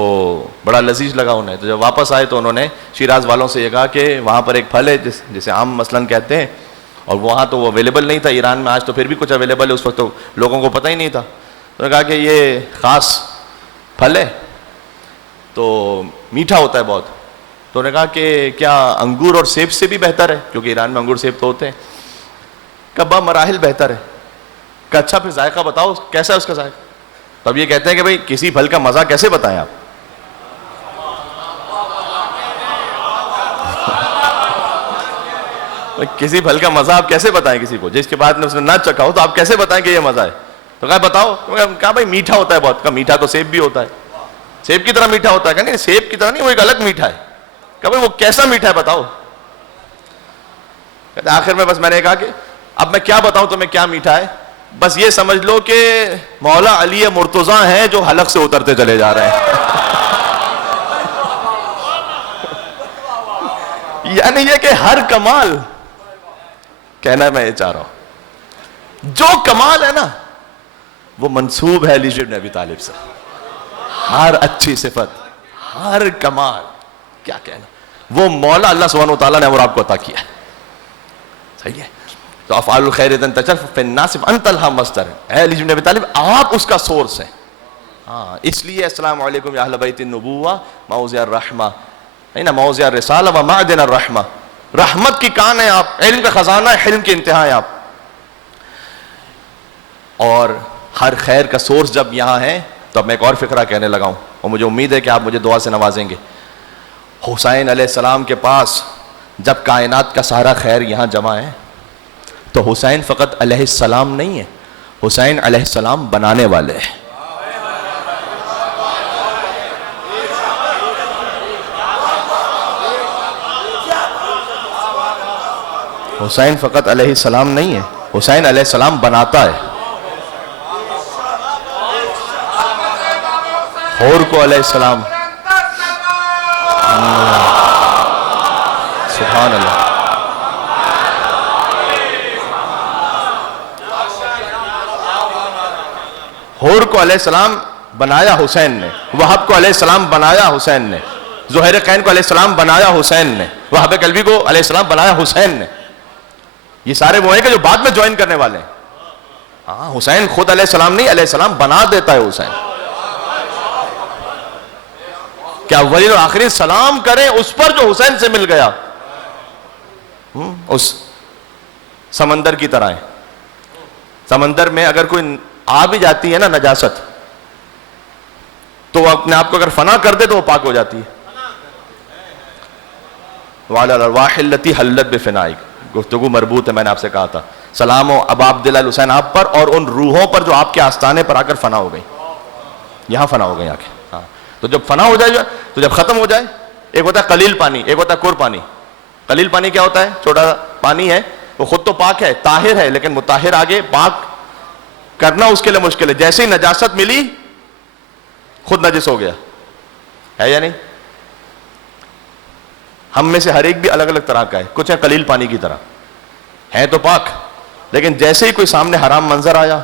بڑا لذیذ لگا انہیں، تو جب واپس آئے تو انہوں نے شیراز والوں سے یہ کہا کہ وہاں پر ایک پھل ہے جسے آم مثلاً کہتے ہیں، اور وہاں تو وہ اویلیبل نہیں تھا، ایران میں آج تو پھر بھی کچھ اویلیبل ہے، اس وقت تو لوگوں کو پتہ ہی نہیں تھا۔ تو انہوں نے کہا کہ یہ خاص پھل ہے تو میٹھا ہوتا ہے بہت، تو انہوں نے کہا کہ کیا انگور اور سیب سے بھی بہتر ہے، کیونکہ ایران میں انگور سیب تو ہوتے ہیں؟ کہا مراحل بہتر ہے۔ کہ اچھا پھر ذائقہ بتاؤ کیسا ہے اس کا ذائقہ؟ تو اب یہ کہتے ہیں کہ بھئی کسی پھل کا مزہ کیسے بتائیں آپ؟ کسی پھل کا مزہ آپ کیسے بتائیں کسی کو جس کے بعد میں اس نے نہ چکھا ہو، تو آپ کیسے بتائیں کہ یہ مزہ ہے؟ تو کہا بتاؤ، کہا بھائی میٹھا ہوتا ہے بہت۔ کہا میٹھا تو سیب بھی ہوتا ہے، سیب کی طرح میٹھا ہوتا ہے؟ کہ نہیں سیب کی طرح نہیں، وہ ایک الگ میٹھا ہے۔ کہ بھائی وہ کیسا میٹھا ہے بتاؤ؟ کہتے آخر میں بس میں نے کہا کہ اب میں کیا بتاؤں تمہیں کیا میٹھا ہے، بس یہ سمجھ لو کہ مولا علی مرتضیٰ ہیں جو حلق سے اترتے چلے جا رہے ہیں۔ یعنی یہ کہ ہر کمال، کہنا میں یہ چاہ رہا ہوں جو کمال ہے نا وہ منسوب ہے علی ابن ابی طالب سے، ہر اچھی صفت، ہر کمال، کیا کہنا، وہ مولا اللہ سبحانہ وتعالیٰ نے اور آپ کو عطا کیا ہے۔ صحیح ہے؟ تو افعال الخیر اذا انتشرت فی الناس فانت لها مصدر، اے علی ابن ابی طالب آپ اس کا سورس ہیں۔ ہاں اس لیے السلام علیکم یا اہل بیت النبوہ موضع الرحمہ، موضع الرسالہ و معدن الرحمہ، رحمت کی کان ہے آپ، علم کا خزانہ ہے، حلم کی انتہا ہے آپ، اور ہر خیر کا سورس جب یہاں ہے۔ تو اب میں ایک اور فقرہ کہنے لگا ہوں اور مجھے امید ہے کہ آپ مجھے دعا سے نوازیں گے۔ حسین علیہ السلام کے پاس جب کائنات کا سارا خیر یہاں جمع ہے تو حسین فقط علیہ السلام نہیں ہے، حسین علیہ السلام بنانے والے ہیں۔ حسین فقط علیہ السلام نہیں ہے، حسین علیہ السلام بناتا ہے۔ حور کو علیہ السلام، سبحان اللہ، حور کو علیہ السلام بنایا حسین نے، وہب کو علیہ السلام بنایا حسین نے، زہیر قین کو علیہ السلام بنایا حسین نے، وہب قلبی کو علیہ السلام بنایا حسین نے۔ یہ سارے وہ ہیں کہ جو بعد میں جوائن کرنے والے ہیں۔ ہاں حسین خود علیہ السلام نہیں، علیہ السلام بنا دیتا ہے حسین۔ کیا اولین اور آخرین سلام کریں اس پر جو حسین سے مل گیا، اس سمندر کی طرح ہے. سمندر میں اگر کوئی آ بھی جاتی ہے نا نجاست, تو وہ اپنے آپ کو اگر فنا کر دے تو وہ پاک ہو جاتی ہے. وعلی الارواح التی حلت بفنائک, گفتگو مربوط ہے, میں نے آپ سے کہا تھا. سلام و ابا عبداللہ الحسین آپ پر اور ان روحوں پر جو آپ کے آستانے پر آ کر فنا ہو گئی, یہاں فنا ہو گئی آ کے. ہاں, تو جب فنا ہو جائے, تو جب ختم ہو جائے, ایک ہوتا ہے قلیل پانی, ایک ہوتا ہے کور پانی. قلیل پانی کیا ہوتا ہے؟ چھوٹا پانی ہے, وہ خود تو پاک ہے, طاہر ہے, لیکن مطہر آگے پاک کرنا اس کے لیے مشکل ہے. جیسے ہی نجاست ملی خود نجس ہو گیا, ہے یا نہیں؟ ہم میں سے ہر ایک بھی الگ الگ طرح کا ہے. کچھ ہے قلیل پانی کی طرح, ہے تو پاک, لیکن جیسے ہی کوئی سامنے حرام منظر آیا,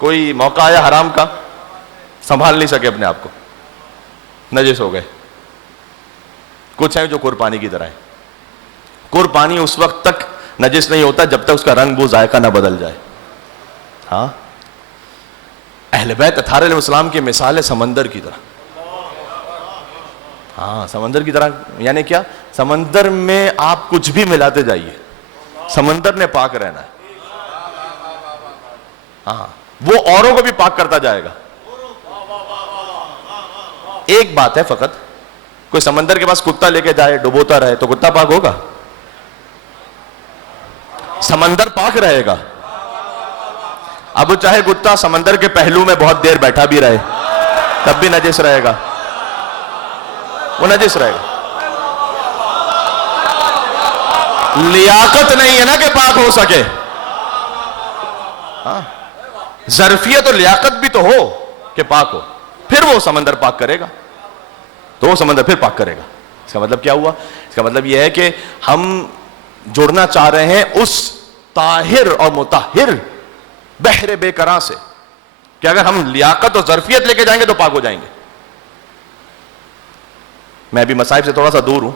کوئی موقع آیا حرام کا, سنبھال نہیں سکے اپنے آپ کو, نجس ہو گئے. کچھ ہے جو قربانی کی طرح ہے. قربانی اس وقت تک نجس نہیں ہوتا جب تک اس کا رنگ بو ذائقہ نہ بدل جائے. ہاں, اہل بیت اطہار علیہ السلام کی مثال ہے سمندر کی طرح. ہاں, سمندر کی طرح یعنی کیا؟ سمندر میں آپ کچھ بھی ملاتے جائیے, سمندر نے پاک رہنا ہے. ہاں, وہ اوروں کو بھی پاک کرتا جائے گا. ایک بات ہے فقط, کوئی سمندر کے پاس کتا لے کے جائے, ڈبوتا رہے, تو کتا پاک ہوگا؟ سمندر پاک رہے گا. اب چاہے کتا سمندر کے پہلو میں بہت دیر بیٹھا بھی رہے, تب بھی نجس رہے گا, وہ نجس رہے گا. لیاقت نہیں ہے نا کہ پاک ہو سکے. ہاں, ظرفیت اور لیاقت بھی تو ہو کہ پاک ہو, پھر وہ سمندر پاک کرے گا, تو وہ سمندر پھر پاک کرے گا. اس کا مطلب کیا ہوا؟ اس کا مطلب یہ ہے کہ ہم جڑنا چاہ رہے ہیں اس طاہر اور مطہر بحر بے قرار سے, کہ اگر ہم لیاقت اور ظرفیت لے کے جائیں گے تو پاک ہو جائیں گے. میں بھی مصائب سے تھوڑا سا دور ہوں.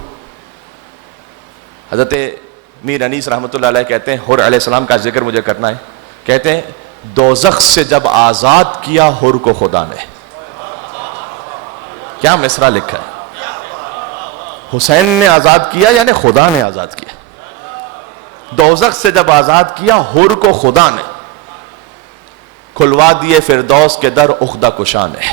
حضرت میر انیس رحمۃ اللہ علیہ کہتے ہیں, حر علیہ السلام کا ذکر مجھے کرنا ہے, کہتے ہیں دوزخ سے جب آزاد کیا حر کو خدا نے. کیا مصرع لکھا ہے, حسین نے آزاد کیا یعنی خدا نے آزاد کیا. دوزخ سے جب آزاد کیا حر کو خدا نے, کھلوا دیے فردوس کے در عقدہ کشا نے.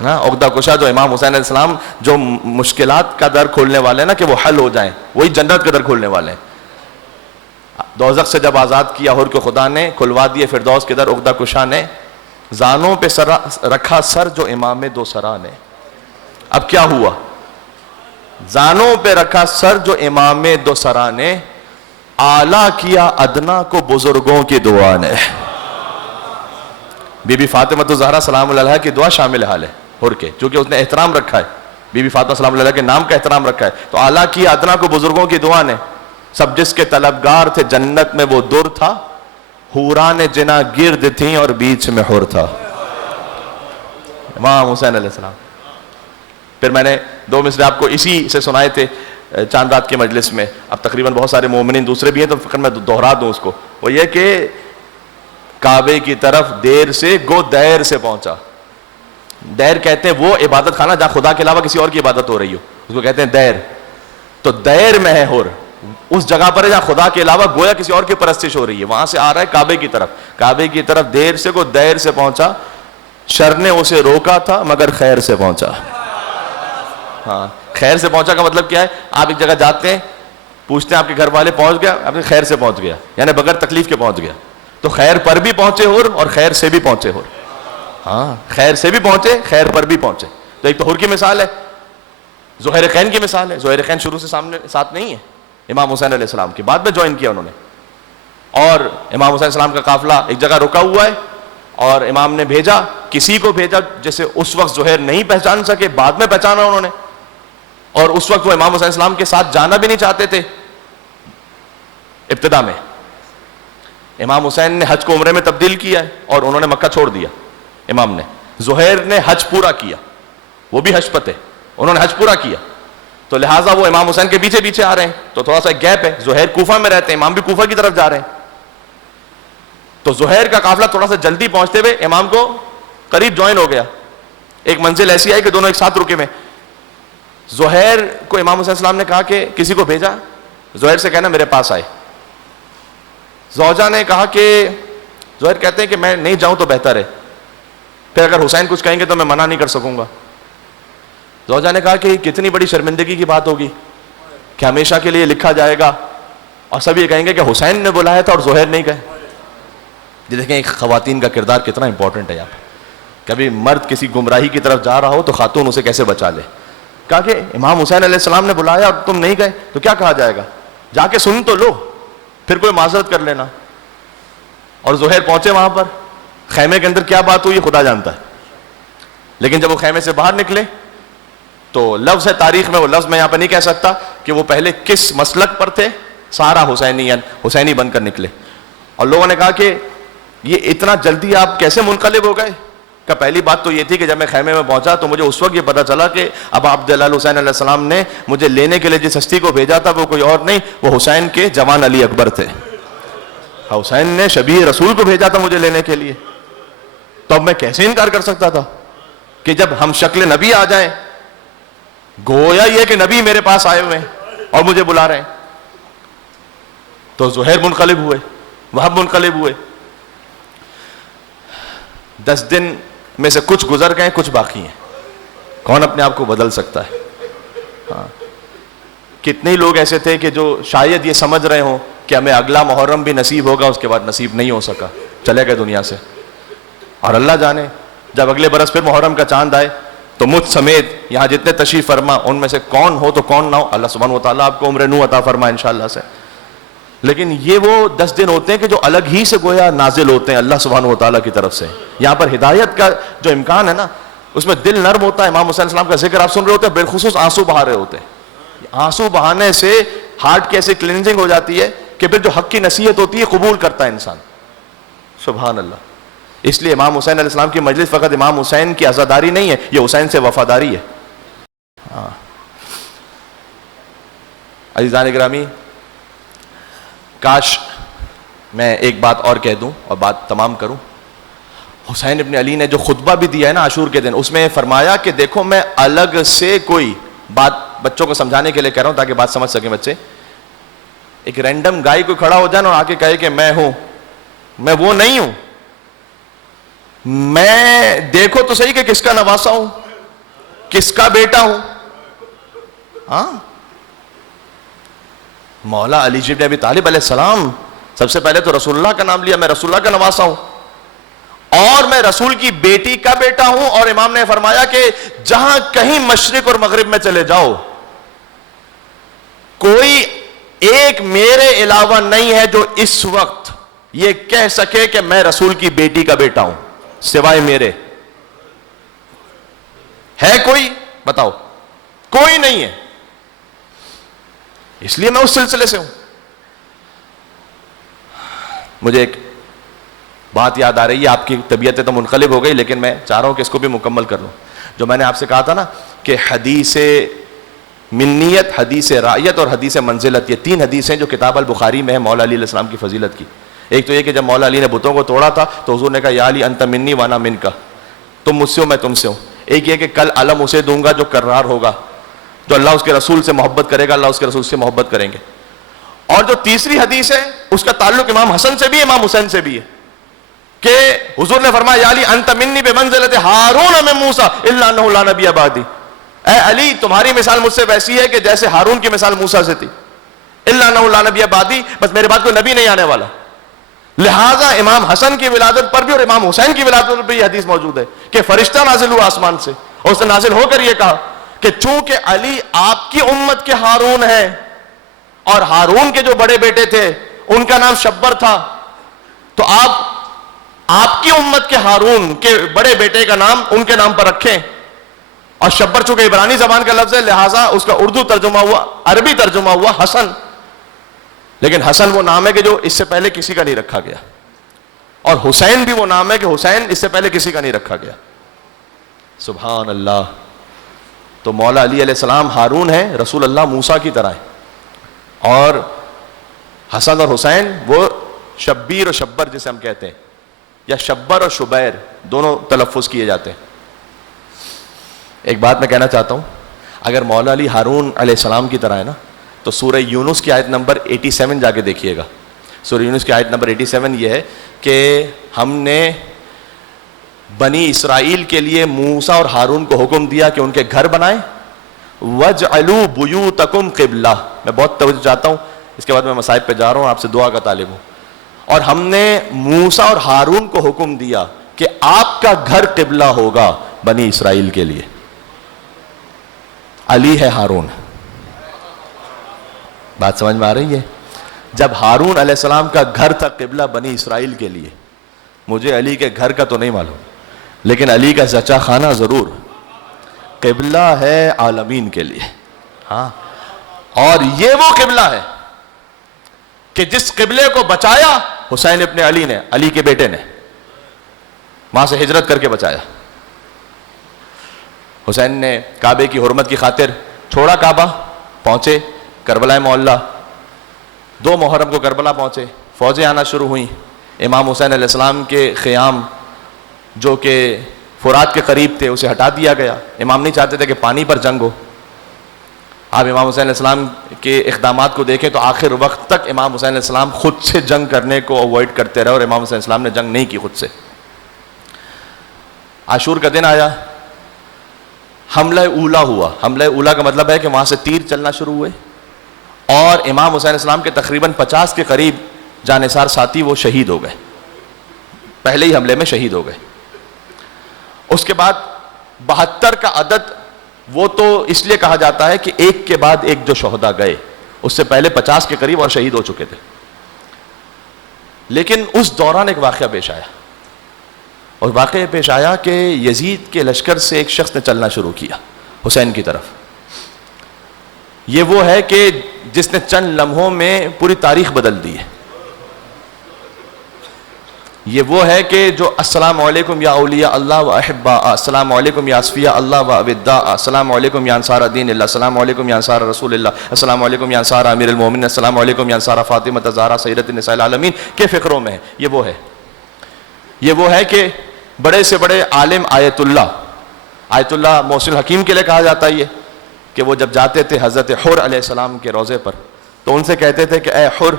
عقدہ کشا جو امام حسین علیہ السلام جو مشکلات کا در کھولنے والے نا, کہ وہ حل ہو جائیں, وہی جنت کا در کھولنے والے ہیں. دوزخ سے جب آزاد کیا حر کو خدا نے, کھلوا دیے فردوس کے در عقدہ کشا نے, زانوں پہ رکھا سر جو امام دو سرا نے. اب کیا ہوا؟ زانوں پہ رکھا سر جو امام دو سرا نے, اعلیٰ کیا ادنا کو بزرگوں کی دعا نے. بی بی فاطمہ الزہرا سلام اللہ علیہ کی دعا شامل حال ہے حر کے, چونکہ اس نے احترام رکھا ہے, بی بی فاطمہ سلام اللہ علیہ کے نام کا احترام رکھا ہے. تو اعلیٰ کیا ادنا کو بزرگوں کی دعا نے, سب جس کے طلبگار تھے جنت میں وہ در تھا, حوران جنا گرد تھیں اور بیچ میں حر تھا. امام حسین علیہ السلام. پھر میں نے 2 مصرے آپ کو اسی سے سنائے تھے چاند رات کے مجلس میں. اب تقریباً بہت سارے مومنین دوسرے بھی ہیں, تو فقط میں دوہرا دوں اس کو. وہ یہ کہ کعبے کی طرف دیر سے گو دیر سے پہنچا. دیر کہتے ہیں وہ عبادت خانہ جہاں خدا کے علاوہ کسی اور کی عبادت ہو رہی ہو, اس کو کہتے ہیں دیر. تو دیر میں ہے حر, اس جگہ پر ہے جہاں خدا کے علاوہ گویا کسی اور کی پرستش ہو رہی ہے, وہاں سے آ رہا ہے کعبے کی طرف. کعبے کی طرف دیر سے گو دیر سے پہنچا, شر نے اسے روکا تھا مگر خیر سے پہنچا. ہاں, خیر سے پہنچا کا مطلب کیا ہے؟ آپ ایک جگہ جاتے ہیں, پوچھتے ہیں آپ کے گھر والے پہنچ گیا, آپ خیر سے پہنچ گیا, یعنی بغیر تکلیف کے پہنچ گیا. تو خیر پر بھی پہنچے حر اور خیر سے بھی پہنچے حر. ہاں, خیر سے بھی پہنچے, خیر پر بھی پہنچے. تو ایک تو حر کی مثال ہے, زہیرقین کی مثال ہے. زہیرقین شروع سے ساتھ نہیں ہے, امام حسین علیہ السلام کے بعد میں جوائن کیا انہوں نے. اور امام حسین السلام کا قافلہ ایک جگہ رکا ہوا ہے, اور امام نے بھیجا, کسی کو بھیجا جسے اس وقت زہیر نہیں پہچان سکے, بعد میں پہچانا انہوں نے. اور اس وقت وہ امام حسین السلام کے ساتھ جانا بھی نہیں چاہتے تھے ابتدا میں. امام حسین نے حج کو عمرے میں تبدیل کیا ہے, اور انہوں نے مکہ چھوڑ دیا امام نے. زہیر نے حج پورا کیا, وہ بھی حج پتے, انہوں نے حج پورا کیا. تو لہٰذا وہ امام حسین کے پیچھے پیچھے آ رہے ہیں, تو تھوڑا سا گیپ ہے. زہیر کوفہ میں رہتے ہیں, امام بھی کوفہ کی طرف جا رہے ہیں. تو زہیر کا قافلہ تھوڑا سا جلدی پہنچتے ہوئے امام کو قریب جوائن ہو گیا. ایک منزل ایسی آئی کہ دونوں ایک ساتھ رکے ہوئے. زہیر کو امام حسین السلام نے کہا کہ کسی کو بھیجا, زہیر سے کہنا میرے پاس آئے. زوجہ نے کہا کہ زہیر کہتے ہیں کہ میں نہیں جاؤں تو بہتر ہے, پھر اگر حسین کچھ کہیں گے تو میں منع نہیں کر سکوں گا. زوجہ نے کہا کہ کتنی بڑی شرمندگی کی بات ہوگی کہ ہمیشہ کے لیے لکھا جائے گا اور سب یہ کہیں گے کہ حسین نے بلایا تھا اور زہیر نہیں کہے. یہ دیکھیں ایک خواتین کا کردار کتنا امپورٹنٹ ہے یہاں پہ. کبھی مرد کسی گمراہی کی طرف جا رہا ہو تو خاتون اسے کیسے بچا لے. کہا کہ امام حسین علیہ السلام نے بلایا اور تم نہیں گئے تو کیا کہا جائے گا, جا کے سن تو لو, پھر کوئی معذرت کر لینا. اور زہیر پہنچے وہاں پر, خیمے کے اندر کیا بات ہوئی خدا جانتا ہے, لیکن جب وہ خیمے سے باہر نکلے تو لفظ ہے تاریخ میں, وہ لفظ میں یہاں پہ نہیں کہہ سکتا کہ وہ پہلے کس مسلک پر تھے, سارا حسینی بن کر نکلے. اور لوگوں نے کہا کہ یہ اتنا جلدی آپ کیسے منقلب ہو گئے. کہ پہلی بات تو یہ تھی کہ جب میں خیمے میں پہنچا تو مجھے اس وقت یہ پتا چلا کہ اب عبداللہ حسین علیہ السلام نے مجھے لینے کے لیے جس ہستی کو بھیجا تھا وہ کوئی اور نہیں, وہ حسین کے جوان علی اکبر تھے. حسین نے شبیہ رسول کو بھیجا تھا مجھے لینے کے لیے. تو اب میں کیسے انکار کر سکتا تھا کہ جب ہم شکل نبی آ جائیں, گویا یہ کہ نبی میرے پاس آئے ہوئے ہیں اور مجھے بلا رہے ہیں. تو زہیر منقلب ہوئے, وہب منقلب ہوئے. 10 دن میں سے کچھ گزر گئے, کچھ باقی ہیں. کون اپنے آپ کو بدل سکتا ہے؟ ہاں. کتنے لوگ ایسے تھے کہ جو شاید یہ سمجھ رہے ہوں کہ ہمیں اگلا محرم بھی نصیب ہوگا, اس کے بعد نصیب نہیں ہو سکا, چلے گئے دنیا سے. اور اللہ جانے جب اگلے برس پھر محرم کا چاند آئے تو مجھ سمیت یہاں جتنے تشریف فرما ان میں سے کون ہو تو کون نہ ہو, اللہ سبحانہ و تعالیٰ آپ کو عمر نو عطا فرمائے انشاءاللہ سے. لیکن یہ وہ 10 دن ہوتے ہیں کہ جو الگ ہی سے گویا نازل ہوتے ہیں اللہ سبحانہ و تعالیٰ کی طرف سے. یہاں پر ہدایت کا جو امکان ہے نا, اس میں دل نرم ہوتا ہے. امام حسین السلام کا ذکر آپ سن رہے ہوتے ہیں, بالخصوص آنسو بہا رہے ہوتے ہیں. آنسو بہانے سے ہارٹ کی ایسی کلینزنگ ہو جاتی ہے کہ پھر جو حق کی نصیحت ہوتی ہے قبول کرتا ہے انسان. سبحان اللہ. اس لیے امام حسین علیہ السلام کی مجلس فقط امام حسین کی عزاداری نہیں ہے, یہ حسین سے وفاداری ہے. عزیزان گرامی, کاش میں ایک بات اور کہہ دوں اور بات تمام کروں. حسین ابن علی نے جو خطبہ بھی دیا ہے نا عاشور کے دن, اس میں فرمایا کہ دیکھو میں الگ سے کوئی بات بچوں کو سمجھانے کے لیے کہہ رہا ہوں تاکہ بات سمجھ سکیں بچے. ایک رینڈم گائے کوئی کھڑا ہو جائے اور آ کے کہے کہ میں ہوں, میں وہ نہیں ہوں. میں دیکھو تو صحیح کہ کس کا نواسا ہوں, کس کا بیٹا ہوں. ہاں, مولا علی بن ابی طالب علیہ السلام سب سے پہلے تو رسول اللہ کا نام لیا, میں رسول اللہ کا نواسا ہوں اور میں رسول کی بیٹی کا بیٹا ہوں. اور امام نے فرمایا کہ جہاں کہیں مشرق اور مغرب میں چلے جاؤ, کوئی ایک میرے علاوہ نہیں ہے جو اس وقت یہ کہہ سکے کہ میں رسول کی بیٹی کا بیٹا ہوں سوائے میرے. ہے کوئی؟ بتاؤ. کوئی نہیں ہے. اس لیے میں اس سلسلے سے ہوں. مجھے ایک بات یاد آ رہی ہے, آپ کی طبیعتیں تو منقلب ہو گئی لیکن میں چاہ رہا ہوں کہ اس کو بھی مکمل کر لوں. جو میں نے آپ سے کہا تھا نا کہ حدیث منیت, حدیث رعیت اور حدیث منزلت, یہ 3 حدیثیں جو کتاب البخاری میں ہے مولا علی علیہ السلام کی فضیلت کی. ایک تو یہ کہ جب مولا علی نے بتوں کو توڑا تھا تو حضور نے کہا یا علی انت منی وانا من کا, تم مجھ سے ہو میں تم سے ہوں. ایک یہ کہ کل علم اسے دوں گا جو کرار ہوگا, جو اللہ اس کے رسول سے محبت کرے گا اللہ اس کے رسول سے محبت کریں گے. اور جو تیسری حدیث ہے اس کا تعلق امام حسن سے بھی امام حسین سے بھی ہے کہ حضور نے فرمایا یا علی انت منی بمنزلت ہارون من موسیٰ الا انہ لا نبی بعدی, اے علی تمہاری مثال مجھ سے ویسی ہے کہ جیسے ہارون کی مثال موسیٰ سے تھی. الا انہ لا نبی بعدی, بس میرے بعد کوئی نبی نہیں آنے والا. لہذا امام حسن کی ولادت پر بھی اور امام حسین کی ولادت پر بھی یہ حدیث موجود ہے کہ فرشتہ نازل ہوا آسمان سے اور اس نے نازل ہو کر یہ کہا کہ چونکہ علی آپ کی امت کے ہارون ہیں اور ہارون کے جو بڑے بیٹے تھے ان کا نام شبر تھا, تو آپ کی امت کے ہارون کے بڑے بیٹے کا نام ان کے نام پر رکھیں. اور شبر چونکہ عبرانی زبان کا لفظ ہے لہٰذا اس کا اردو ترجمہ ہوا, عربی ترجمہ ہوا حسن. لیکن حسن وہ نام ہے کہ جو اس سے پہلے کسی کا نہیں رکھا گیا, اور حسین بھی وہ نام ہے کہ حسین اس سے پہلے کسی کا نہیں رکھا گیا. سبحان اللہ. تو مولا علی علیہ السلام ہارون ہے, رسول اللہ موسیٰ کی طرح ہے, اور حسن اور حسین وہ شبیر اور شبر جسے ہم کہتے ہیں, یا شبر اور شبیر دونوں تلفظ کیے جاتے ہیں. ایک بات میں کہنا چاہتا ہوں, اگر مولا علی ہارون علیہ السلام کی طرح ہے نا تو سورہ یونس کی آیت نمبر 87 جا کے دیکھیے گا. سورہ یونس کی آیت نمبر 87 یہ ہے کہ ہم نے بنی اسرائیل کے لیے موسیٰ اور ہارون کو حکم دیا کہ ان کے گھر بنائیں. وَاجْعَلُوا بُيُوتَكُمْ قِبْلَةً. میں بہت توجہ چاہتا ہوں, اس کے بعد میں مصائب پہ جا رہا ہوں, آپ سے دعا کا طالب ہوں. اور ہم نے موسیٰ اور ہارون کو حکم دیا کہ آپ کا گھر قبلہ ہوگا بنی اسرائیل کے لیے. علی ہے ہارون. بات سمجھ میں آ رہی ہے؟ جب ہارون علیہ السلام کا گھر تھا قبلہ بنی اسرائیل کے لیے, مجھے علی کے گھر کا تو نہیں معلوم, لیکن علی کا زچہ خانہ ضرور قبلہ ہے عالمین کے لیے. ہاں, اور یہ وہ قبلہ ہے کہ جس قبلے کو بچایا حسین ابن علی نے, علی کے بیٹے نے, وہاں سے ہجرت کر کے بچایا. حسین نے کعبے کی حرمت کی خاطر چھوڑا کعبہ, پہنچے کربلا معلیٰ. 2 محرم کو کربلا پہنچے, فوجیں آنا شروع ہوئیں. امام حسین علیہ السلام کے خیام جو کہ فرات کے قریب تھے اسے ہٹا دیا گیا. امام نہیں چاہتے تھے کہ پانی پر جنگ ہو. آپ امام حسین علیہ السلام کے اقدامات کو دیکھیں تو آخر وقت تک امام حسین علیہ السلام خود سے جنگ کرنے کو اوائڈ کرتے رہے, اور امام حسین علیہ السلام نے جنگ نہیں کی خود سے. عاشور کا دن آیا, حملہ اولا ہوا. حملہ اولا کا مطلب ہے کہ وہاں سے تیر چلنا شروع ہوئے, اور امام حسین علیہ السلام کے تقریباً 50 کے قریب جانثار ساتھی وہ شہید ہو گئے, پہلے ہی حملے میں شہید ہو گئے. اس کے بعد 72 کا عدد وہ تو اس لیے کہا جاتا ہے کہ ایک کے بعد ایک جو شہداء گئے, اس سے پہلے 50 کے قریب اور شہید ہو چکے تھے. لیکن اس دوران ایک واقعہ پیش آیا, اور واقعہ پیش آیا کہ یزید کے لشکر سے ایک شخص نے چلنا شروع کیا حسین کی طرف. یہ وہ ہے کہ جس نے چند لمحوں میں پوری تاریخ بدل دی ہے. یہ وہ ہے کہ جو السلام علیکم یا اولیاء اللہ و احباء, السلام علیکم یا اصفیاء اللہ و اوداء, السلام علیکم یا انصار دین اللہ, السلام علیکم یا انصار رسول اللہ, السلام علیکم یا انصار امیر المومنین, السلام علیکم یا انصار فاطمہ الزہرا سیدۃ النساء العالمین کے فقروں میں ہے. یہ وہ ہے کہ بڑے سے بڑے عالم آیت اللہ محسن حکیم کے لیے کہا جاتا ہے یہ کہ وہ جب جاتے تھے حضرت حر علیہ السلام کے روضے پر تو ان سے کہتے تھے کہ اے حر,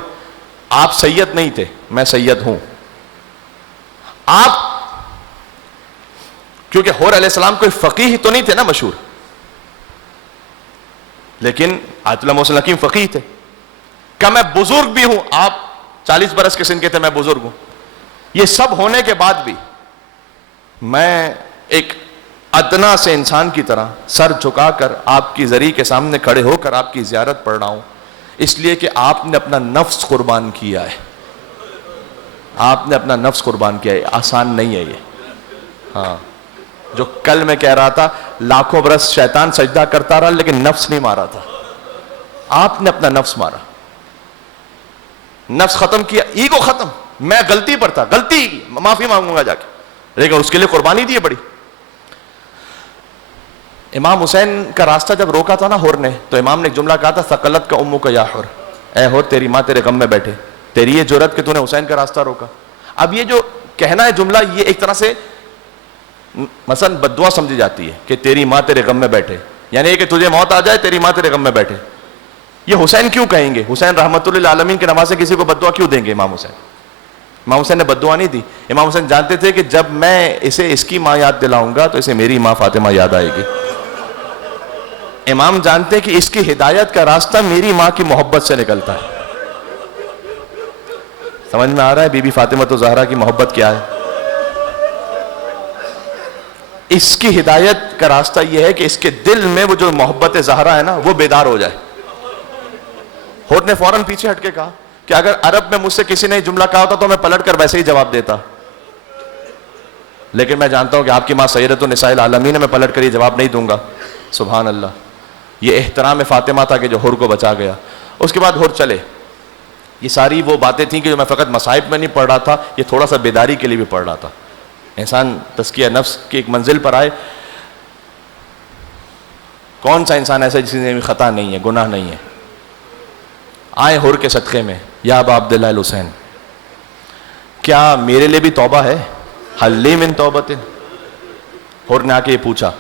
آپ سید نہیں تھے, میں سید ہوں. آپ کیونکہ حر علیہ السلام کوئی فقیہ تو نہیں تھے نا مشہور, لیکن آیت اللہ محسن حکیم فقیہ تھے. کہ میں بزرگ بھی ہوں, آپ 40 برس کے سن کے تھے, میں بزرگ ہوں. یہ سب ہونے کے بعد بھی میں ایک ادنا سے انسان کی طرح سر جھکا کر آپ کی زری کے سامنے کھڑے ہو کر آپ کی زیارت پڑھ رہا ہوں, اس لیے کہ آپ نے اپنا نفس قربان کیا ہے. آپ نے اپنا نفس قربان کیا ہے, آسان نہیں ہے یہ. ہاں, جو کل میں کہہ رہا تھا لاکھوں برس شیطان سجدہ کرتا رہا لیکن نفس نہیں مارا تھا. آپ نے اپنا نفس مارا, نفس ختم کیا, ایگو ختم. میں غلطی پر تھا, غلطی, معافی مانگوں گا جا کے, لیکن اس کے لیے قربانی دی ہے بڑی. امام حسین کا راستہ جب روکا تھا نا حر نے, تو امام نے ایک جملہ کہا تھا ثقلت کا امو کا یا حر, اے حر تیری ماں تیرے غم میں بیٹھے, تیری یہ جرأت کہ تو نے حسین کا راستہ روکا. اب یہ جو کہنا ہے جملہ, یہ ایک طرح سے مثلا بددعا سمجھی جاتی ہے کہ تیری ماں تیرے غم میں بیٹھے, یعنی کہ تجھے موت آ جائے تیری ماں تیرے غم میں بیٹھے. یہ حسین کیوں کہیں گے؟ حسین رحمت اللہ عالمین کے نواسے کسی کو بددعا کیوں دیں گے؟ امام حسین نے بددعا نہیں دی. امام حسین جانتے تھے کہ جب میں اسے اس کی ماں یاد دلاؤں گا تو اسے میری ماں فاطمہ یاد آئے گی. امام جانتے کہ اس کی ہدایت کا راستہ میری ماں کی محبت سے نکلتا ہے. سمجھ میں آ رہا ہے بی بی فاطمہ تو زہرا کی محبت کیا ہے؟ اس کی ہدایت کا راستہ یہ ہے کہ اس کے دل میں وہ جو محبت زہرا ہے نا وہ بیدار ہو جائے. حر نے فوراً پیچھے ہٹ کے کہا کہ اگر عرب میں مجھ سے کسی نے جملہ کہا ہوتا تو میں پلٹ کر ویسے ہی جواب دیتا, لیکن میں جانتا ہوں کہ آپ کی ماں سیدۃ النساء العالمین, میں پلٹ کر یہ جواب نہیں دوں گا. سبحان اللہ. یہ احترام فاطمہ تھا کہ جو حر کو بچا گیا. اس کے بعد حر چلے. یہ ساری وہ باتیں تھیں کہ جو میں فقط مصائب میں نہیں پڑھ رہا تھا, یہ تھوڑا سا بیداری کے لیے بھی پڑھ رہا تھا. انسان تزکیہ نفس کی ایک منزل پر آئے. کون سا انسان ایسا جس میں خطا نہیں ہے, گناہ نہیں ہے؟ آئے حر کے صدقے میں, یا ابا عبداللہ الحسین, کیا میرے لیے بھی توبہ ہے؟ حل لی من توبۃ. حر نے آ کے یہ پوچھا.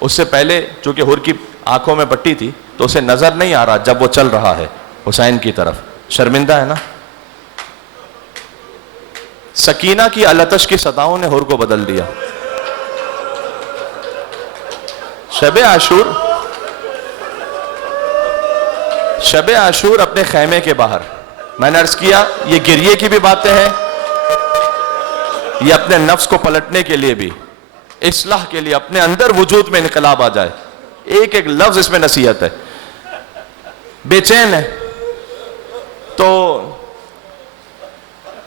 اس سے پہلے چونکہ حر کی آنکھوں میں پٹی تھی تو اسے نظر نہیں آ رہا جب وہ چل رہا ہے حسین کی طرف. شرمندہ ہے نا. سکینہ کی التش کی صداؤں نے حر کو بدل دیا. شب عاشور اپنے خیمے کے باہر، میں نے عرض کیا یہ گریے کی بھی باتیں ہیں، یہ اپنے نفس کو پلٹنے کے لیے بھی، اصلاح کے لیے، اپنے اندر وجود میں انقلاب آ جائے. ایک ایک لفظ اس میں نصیحت ہے. بے چین ہے. تو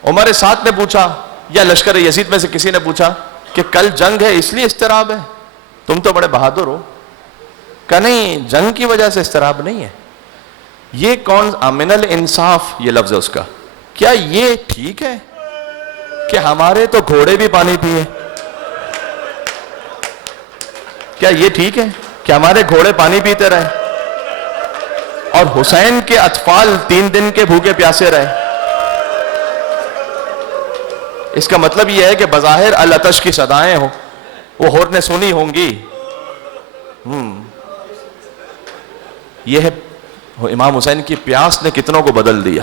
عمر سعد نے پوچھا یا لشکر یزید میں سے کسی نے پوچھا کہ کل جنگ ہے اس لیے اضطراب ہے؟ تم تو بڑے بہادر ہو. کہ نہیں، جنگ کی وجہ سے اضطراب نہیں ہے. یہ کون من الانصاف یہ لفظ ہے اس کا. کیا یہ ٹھیک ہے کہ ہمارے تو گھوڑے بھی پانی پیے؟ کیا یہ ٹھیک ہے کہ ہمارے گھوڑے پانی پیتے رہے اور حسین کے اطفال 3 دن کے بھوکے پیاسے رہے؟ اس کا مطلب یہ ہے کہ بظاہر الاتش کی صدائیں ہوں وہ حر نے سنی ہوں گی. یہ ہے امام حسین کی پیاس نے کتنوں کو بدل دیا.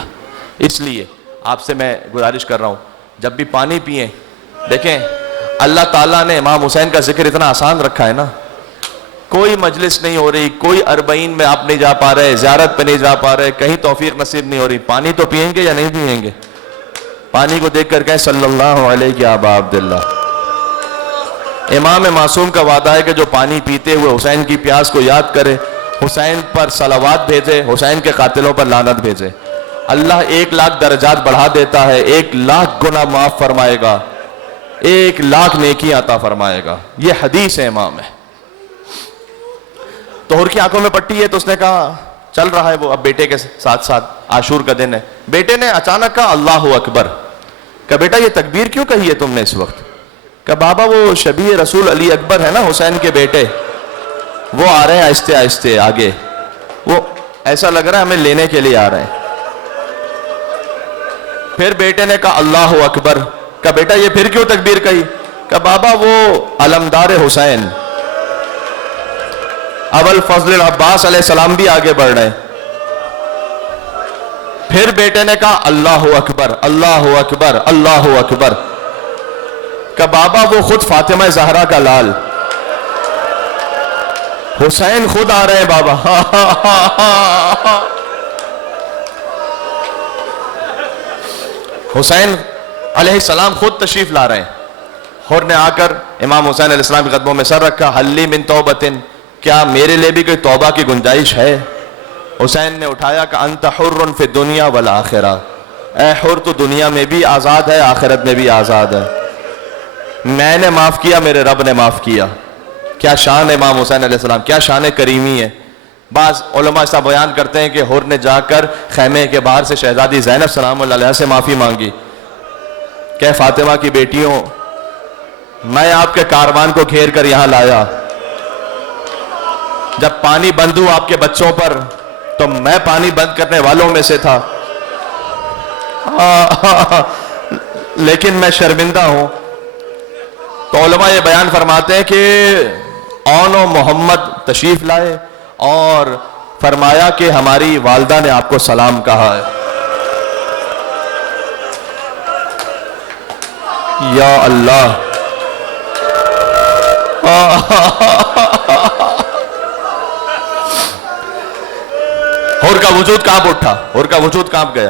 اس لیے آپ سے میں گزارش کر رہا ہوں جب بھی پانی پئیں، دیکھیں اللہ تعالیٰ نے امام حسین کا ذکر اتنا آسان رکھا ہے نا. کوئی مجلس نہیں ہو رہی، کوئی اربعین میں آپ نہیں جا پا رہے، زیارت پہ نہیں جا پا رہے، کہیں توفیق نصیب نہیں ہو رہی، پانی تو پئیں گے یا نہیں پئیں گے؟ پانی کو دیکھ کر کہیں صلی اللہ علیہ ابا عبداللہ. امام معصوم کا وعدہ ہے کہ جو پانی پیتے ہوئے حسین کی پیاس کو یاد کرے، حسین پر صلوات بھیجے، حسین کے قاتلوں پر لعنت بھیجے، اللہ 1,00,000 درجات بڑھا دیتا ہے، 1,00,000 گناہ معاف فرمائے گا، 1,00,000 نیکی عطا فرمائے گا. یہ حدیث ہے امام ہے. تو حر کی آنکھوں میں پٹی ہے تو اس نے کہا چل رہا ہے وہ اب بیٹے کے ساتھ ساتھ، عاشور کا دن ہے. بیٹے نے اچانک کہا اللہ اکبر. کہا بیٹا یہ تکبیر کیوں کہی ہے تم نے اس وقت؟ کہا بابا وہ شبیہ رسول علی اکبر ہے نا حسین کے بیٹے، وہ آ رہے ہیں آہستہ آہستہ آگے، وہ ایسا لگ رہا ہے ہمیں لینے کے لیے آ رہے ہیں. پھر بیٹے نے کہا اللہ اکبر. کہا بیٹا یہ پھر کیوں تکبیر کہی؟ کہا بابا وہ علمدار حسین ابو الفضل العباس علیہ السلام بھی آگے بڑھ رہے ہیں. پھر بیٹے نے کہا اللہ اکبر اللہ اکبر اللہ اکبر. کہ بابا وہ خود فاطمہ زہرا کا لال حسین خود آ رہے ہیں بابا. حسین علیہ السلام خود تشریف لا رہے ہیں. حر نے آ کر امام حسین علیہ السلام کے قدموں میں سر رکھا. حلی من توبتن، کیا میرے لیے بھی کوئی توبہ کی گنجائش ہے؟ حسین نے اٹھایا کہ انت حر فی الدنیا والآخرہ، اے حر تو دنیا میں بھی آزاد ہے آخرت میں بھی آزاد ہے. میں نے معاف کیا، میرے رب نے معاف کیا. کیا شان امام حسین علیہ السلام، کیا شان کریمی ہے. بعض علماء ایسا بیان کرتے ہیں کہ حر نے جا کر خیمے کے باہر سے شہزادی زینب سلام اللہ علیہ سے معافی مانگی کہ فاطمہ کی بیٹیوں میں آپ کے کاروان کو گھیر کر یہاں لایا، جب پانی بند ہوا آپ کے بچوں پر تو میں پانی بند کرنے والوں میں سے تھا، لیکن میں شرمندہ ہوں. تو علماء یہ بیان فرماتے ہیں کہ اون و محمد تشریف لائے اور فرمایا کہ ہماری والدہ نے آپ کو سلام کہا ہے. یا اللہ، حر کا وجود کانپ اٹھا، حر کا وجود کانپ گیا.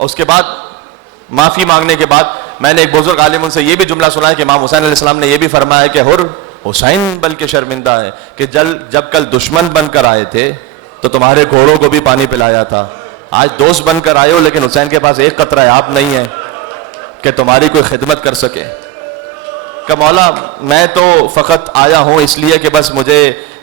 اس کے بعد معافی مانگنے کے بعد میں نے ایک بزرگ عالم ان سے یہ بھی جملہ سنا ہے کہ امام حسین علیہ السلام نے یہ بھی فرمایا کہ حر حسین بلکہ شرمندہ ہے کہ جب کل دشمن بن کر آئے تھے تو تمہارے گھوڑوں کو بھی پانی پلایا تھا، آج دوست بن کر آئے ہو لیکن حسین کے پاس ایک قطرہ آپ نہیں ہے کہ تمہاری کوئی خدمت کر سکے. کہ مولا میں تو فقط آیا ہوں اس لیے کہ بس مجھے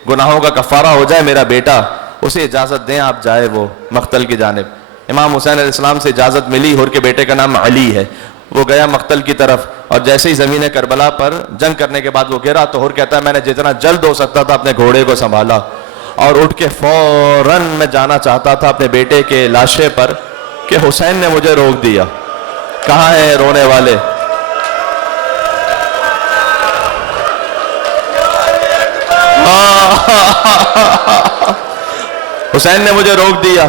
گناہوں کا کفارہ ہو جائے، میرا بیٹا اسے اجازت دیں آپ جائے وہ مقتل کی جانب. امام حسین علیہ السلام سے اجازت ملی. حر کے بیٹے کا نام علی ہے. وہ گیا مقتل کی طرف اور جیسے ہی زمین کربلا پر جنگ کرنے کے بعد وہ گرا تو حر کہتا ہے میں نے جتنا جلد ہو سکتا تھا اپنے گھوڑے کو سنبھالا اور اٹھ کے فوراً میں جانا چاہتا تھا اپنے بیٹے کے لاشے پر کہ حسین نے مجھے روک دیا. کہاں ہیں رونے والے؟ حسین نے مجھے روک دیا.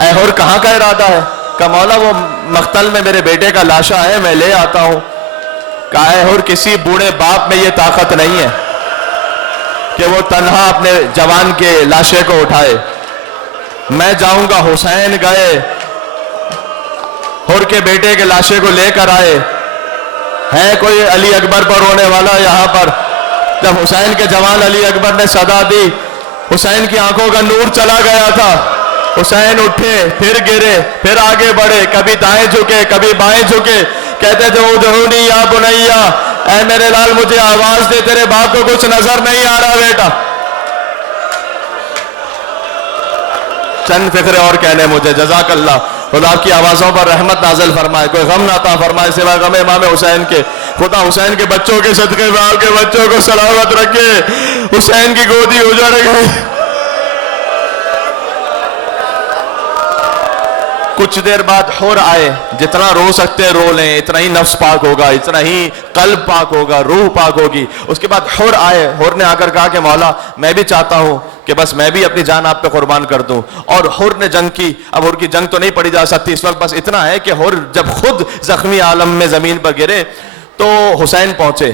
اے حر کہاں کا ارادہ ہے؟ کہا مولا وہ مقتل میں میرے بیٹے کا لاشا ہے، میں لے آتا ہوں. کہا اے حر کسی بوڑھے باپ میں یہ طاقت نہیں ہے کہ وہ تنہا اپنے جوان کے لاشے کو اٹھائے. میں جاؤں گا. حسین گئے، حر کے بیٹے کے لاشے کو لے کر آئے. ہے کوئی علی اکبر پر رونے والا یہاں پر؟ جب حسین کے جوان علی اکبر نے صدا دی، حسین کی آنکھوں کا نور چلا گیا تھا. حسین اٹھے، پھر گرے، پھر آگے بڑھے، کبھی دائیں جھکے کبھی بائیں جھکے. کہتے تھے ادعونی یا بنیا، اے میرے لال مجھے آواز دے، تیرے باپ کو کچھ نظر نہیں آ رہا بیٹا. چند فکرے اور کہنے مجھے. جزاک اللہ، خدا کی آوازوں پر رحمت نازل فرمائے، کوئی غم نہ عطا فرمائے سوا غم امام حسین کے. خدا حسین کے بچوں کے صدقے میں آپ کے بچوں کو سلامت رکھے. حسین کی گودی اجڑ گئی. کچھ دیر بعد حور آئے. جتنا رو سکتے رو لیں، اتنا ہی نفس پاک ہوگا، اتنا ہی قلب پاک ہوگا، روح پاک ہوگی. اس کے بعد حور آئے. حور نے آ کر کہا کہ مولا میں بھی چاہتا ہوں کہ بس میں بھی اپنی جان آپ پہ قربان کر دوں. اور حور نے جنگ کی. اب حور کی جنگ تو نہیں پڑی جا سکتی اس وقت، بس اتنا ہے کہ حور جب خود زخمی عالم میں زمین پر گرے تو حسین پہنچے.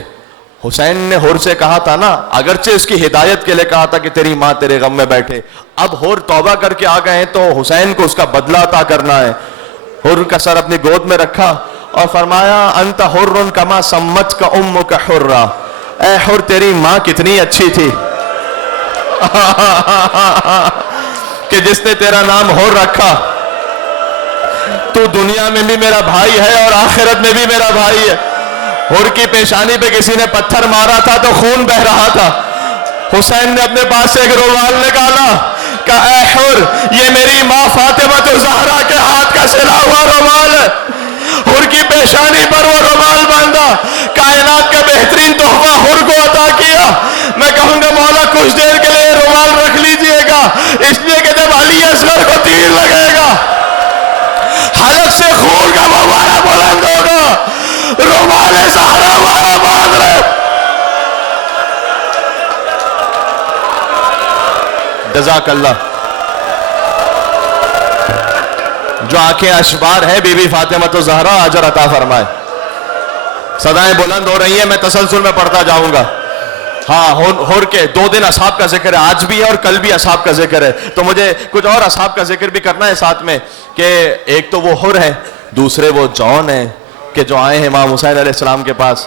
حسین نے حور سے کہا تھا نا، اگرچہ اس کی ہدایت کے لیے کہا تھا کہ تیری ماں تیرے غم میں بیٹھے، اب حور توبہ کر کے آ گئے ہیں تو حسین کو اس کا بدلہ عطا کرنا ہے. حور کا سر اپنی گود میں رکھا اور فرمایا انت حر کما سمت کا امک حرہ. اے حر تیری ماں کتنی اچھی تھی کہ جس نے تیرا نام حر رکھا. تو دنیا میں بھی میرا بھائی ہے اور آخرت میں بھی میرا بھائی ہے. حر کی پیشانی پہ کسی نے پتھر مارا تھا تو خون بہ رہا تھا. حسین نے اپنے پاس سے ایک رومال نکالا، کہا اے حر یہ میری ماں فاطمہ الزہرا کے ہاتھ کا سلا ہوا رومال ہے. حر کی پیشانی پر وہ رومال باندھا. کائنات کا بہترین تحفہ حر کو عطا کیا. میں کہوں گا مولا کچھ دیر کے لیے رومال رکھ لیجئے گا، اس لیے کہ جب علی اصغر کو تیر لگے گا حلق سے خون کا فوارہ بلند ہوگا. رومال زہرا ہمارا باندھ رہے. جزاک اللہ. جو آنکھیں اشبار ہے بی بی فاطمہ الزہرا اجر عطا فرمائے. صدائیں بلند ہو رہی ہیں، میں تسلسل میں پڑھتا جاؤں گا. ہاں حر کے 2 دن اصحاب کا ذکر ہے، آج بھی ہے اور کل بھی اصحاب کا ذکر ہے. تو مجھے کچھ اور اصحاب کا ذکر بھی کرنا ہے ساتھ میں، کہ ایک تو وہ حر ہے، دوسرے وہ جون ہیں کہ جو آئے ہیں امام حسین علیہ السلام کے پاس.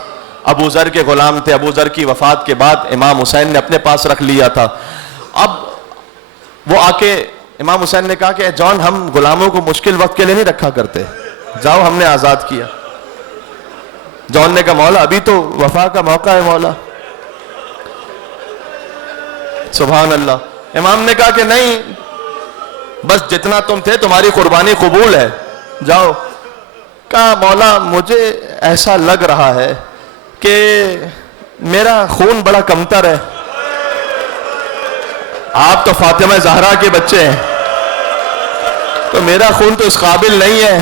ابو ذر کے غلام تھے. ابو ذر کی وفات کے بعد امام حسین نے اپنے پاس رکھ لیا تھا. اب وہ آ کے امام حسین نے کہا کہ جان ہم غلاموں کو مشکل وقت کے لیے نہیں رکھا کرتے، جاؤ ہم نے آزاد کیا. جان نے کہا مولا ابھی تو وفا کا موقع ہے مولا. سبحان اللہ. امام نے کہا کہ نہیں، بس جتنا تم تھے تمہاری قربانی قبول ہے، جاؤ. کہا مولا مجھے ایسا لگ رہا ہے کہ میرا خون بڑا کمتر ہے. آپ تو فاطمہ زہرا کے بچے ہیں تو میرا خون تو اس قابل نہیں ہے.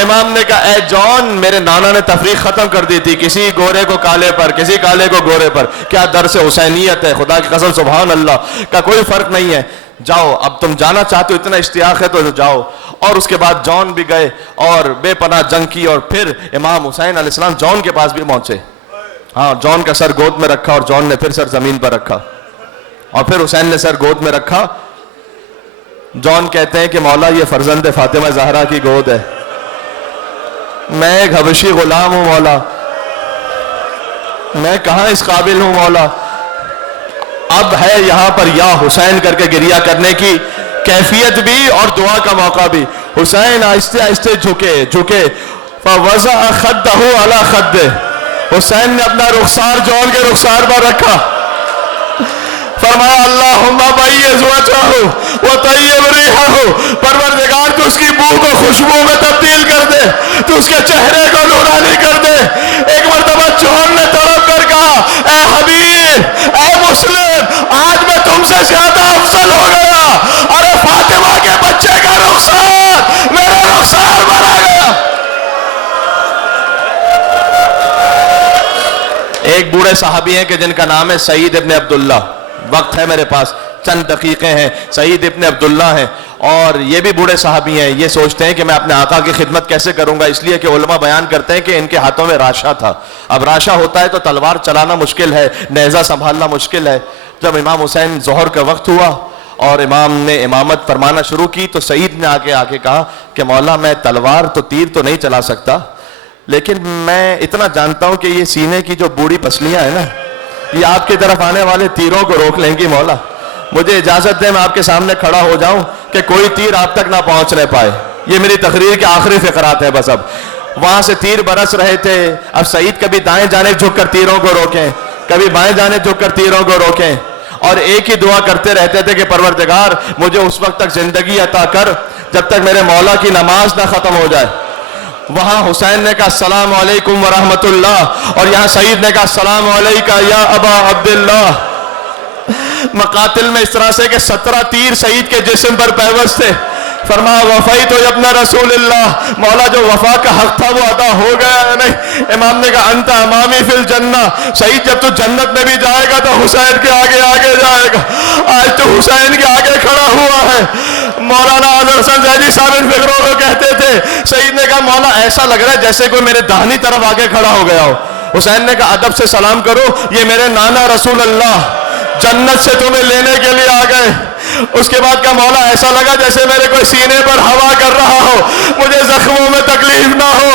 امام نے کہا اے جان میرے نانا نے تفریق ختم کر دی تھی، کسی گورے کو کالے پر کسی کالے کو گورے پر. کیا درس حسینیت ہے، خدا کی قسم سبحان اللہ کا کوئی فرق نہیں ہے. جاؤ اب تم جانا چاہتے ہو، اتنا اشتیاق ہے تو جاؤ. اور اس کے بعد جان بھی گئے اور بے پناہ جنگ کی. اور پھر امام حسین علیہ السلام جان کے پاس بھی پہنچے. ہاں جان کا سر گود میں رکھا اور جان نے پھر سر زمین پر رکھا اور پھر حسین نے سر گود میں رکھا. جان کہتے ہیں کہ مولا یہ فرزند فاطمہ زہرا کی گود ہے، میں ایک حبشی غلام ہوں مولا، میں کہاں اس قابل ہوں مولا. اب ہے یہاں پر یا حسین کر کے گریہ کرنے کی کیفیت بھی اور دعا کا موقع بھی. حسین آہستہ آہستہ جھکے فوضع خدہ علی خدہ. حسین نے اپنا رخسار جان کے رخسار پر رکھا. فرمایا اللہم بیض وجہہ وطیب ریحہ. پروردگار تو اس کی بو کو خوشبو میں تبدیل کر دے، تو اس کے چہرے کو نورانی کر دے. ایک مرتبہ جان نے تڑپ کر کہا اے حبیب اے مسلم آج میں تم سے زیادہ افضل ہو گیا. ارے فاطمہ کے بچے کا رخسار میرا رخسار بنا گیا. ایک بوڑھے بڑے صحابی ہیں کہ جن کا نام ہے سعید ابن عبداللہ. وقت ہے میرے پاس, چند دقیقے ہیں. سعید ابن عبداللہ ہیں اور یہ بھی بوڑھے صحابی ہیں. یہ سوچتے ہیں کہ میں اپنے آقا کی خدمت کیسے کروں گا, اس لیے کہ علماء بیان کرتے ہیں کہ ان کے ہاتھوں میں راشا تھا. اب راشا ہوتا ہے تو تلوار چلانا مشکل ہے, نیزہ سنبھالنا مشکل ہے. جب امام حسین ظہر کا وقت ہوا اور امام نے امامت فرمانا شروع کی تو سعید نے آگے کہا کہ مولا میں تلوار تو تیر تو نہیں چلا سکتا, لیکن میں اتنا جانتا ہوں کہ یہ سینے کی جو بوڑھی پسلیاں ہیں نا, یہ آپ کی طرف آنے والے تیروں کو روک لیں گی. مولا مجھے اجازت دیں میں آپ کے سامنے کھڑا ہو جاؤں کہ کوئی تیر آپ تک نہ پہنچنے پائے. یہ میری تقریر کے آخری فقرات ہیں بس. اب وہاں سے تیر برس رہے تھے. اب سعید کبھی دائیں جانب جھک کر تیروں کو روکیں, کبھی بائیں جانب جھک کر تیروں کو روکیں, اور ایک ہی دعا کرتے رہتے تھے کہ پروردگار مجھے اس وقت تک زندگی عطا کر جب تک میرے مولا کی نماز نہ ختم ہو جائے. وہاں حسین نے کہا السلام علیکم ورحمت اللہ, اور یہاں سعید نے کہا السلام علیکہ یا ابا عبداللہ. مقاتل میں اس طرح سے کہ 17 تیر سعید کے جسم پر پیوست تھے. فرمایا وفیت ابن رسول اللہ, مولا جو وفا کا حق تھا وہ ادا ہو گیا ہے نہیں. امام نے کہا انت امامی فی الجنہ, سعید جب تو جنت میں بھی جائے گا تو حسین کے آگے آگے جائے گا. آج تو حسین کے آگے کھڑا ہوا ہے. مولانا اظہر حسن زیدی صاحب ان فکروں کو کہتے تھے. سعید نے کہا مولا ایسا لگ رہا ہے جیسے کوئی میرے داہنی طرف آگے کھڑا ہو گیا ہو. حسین نے کہا ادب سے سلام کرو, یہ میرے نانا رسول اللہ جنت سے تمہیں لینے کے لیے آ گئے. اس کے بعد کا مولا ایسا لگا جیسے میرے کوئی سینے پر ہوا کر رہا ہو, مجھے زخموں میں تکلیف نہ ہو.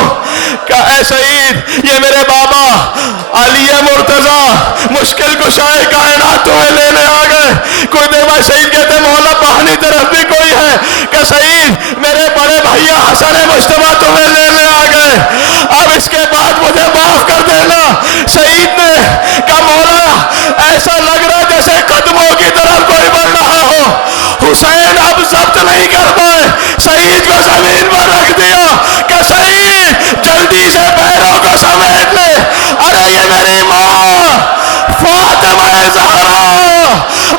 کہ اے سعید یہ میرے بابا علی مرتضی مشکل کشائے کائنات تمہیں لینے آ گئے. کوئی دیر بعد سعید کہتے مولا باہنی طرف بھی کوئی ہے, کہ سعید میرے بڑے بھیا حسن مجتبیٰ تمہیں لینے آ گئے, اب اس کے بعد مجھے معاف کر دینا. سعید نے کہا مولا ایسا لگ رہا جیسے قدموں کی طرف کوئی بڑھ رہا ہو. حسین اب ضبط نہیں کر پائے, سعید کو زمین پر رکھ دیا کہ سعید جلدی سے پیروں کو سمیٹ لے. ارے یہ میری ماں فاطمہ زہرا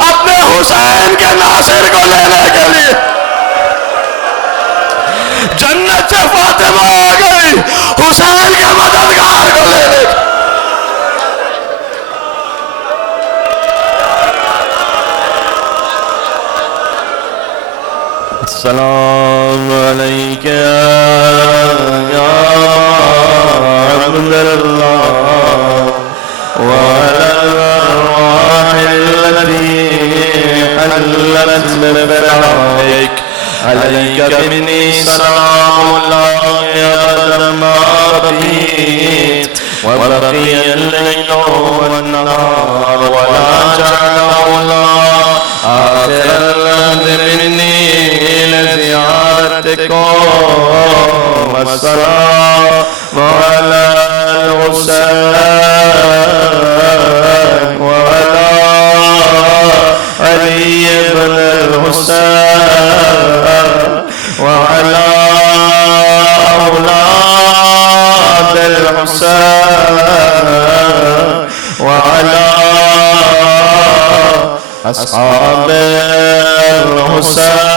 اپنے حسین کے ناصر کو لینے کے لیے جنت سے فاطمہ آ گئی, حسین کے مددگار کو لینے کے. السلام علیکم یا عبداللہ وعلی الارواح التي حلت بفراقك عليك مني سلام الله أبدا ما بقيت وبقي الليل والنهار ولا جعله الله آخر الأهد مني لزيارتكم والسلام على الحسين وعلى علي بن الحسين وعلى أولاد الحسين وعلى أصحاب الحسين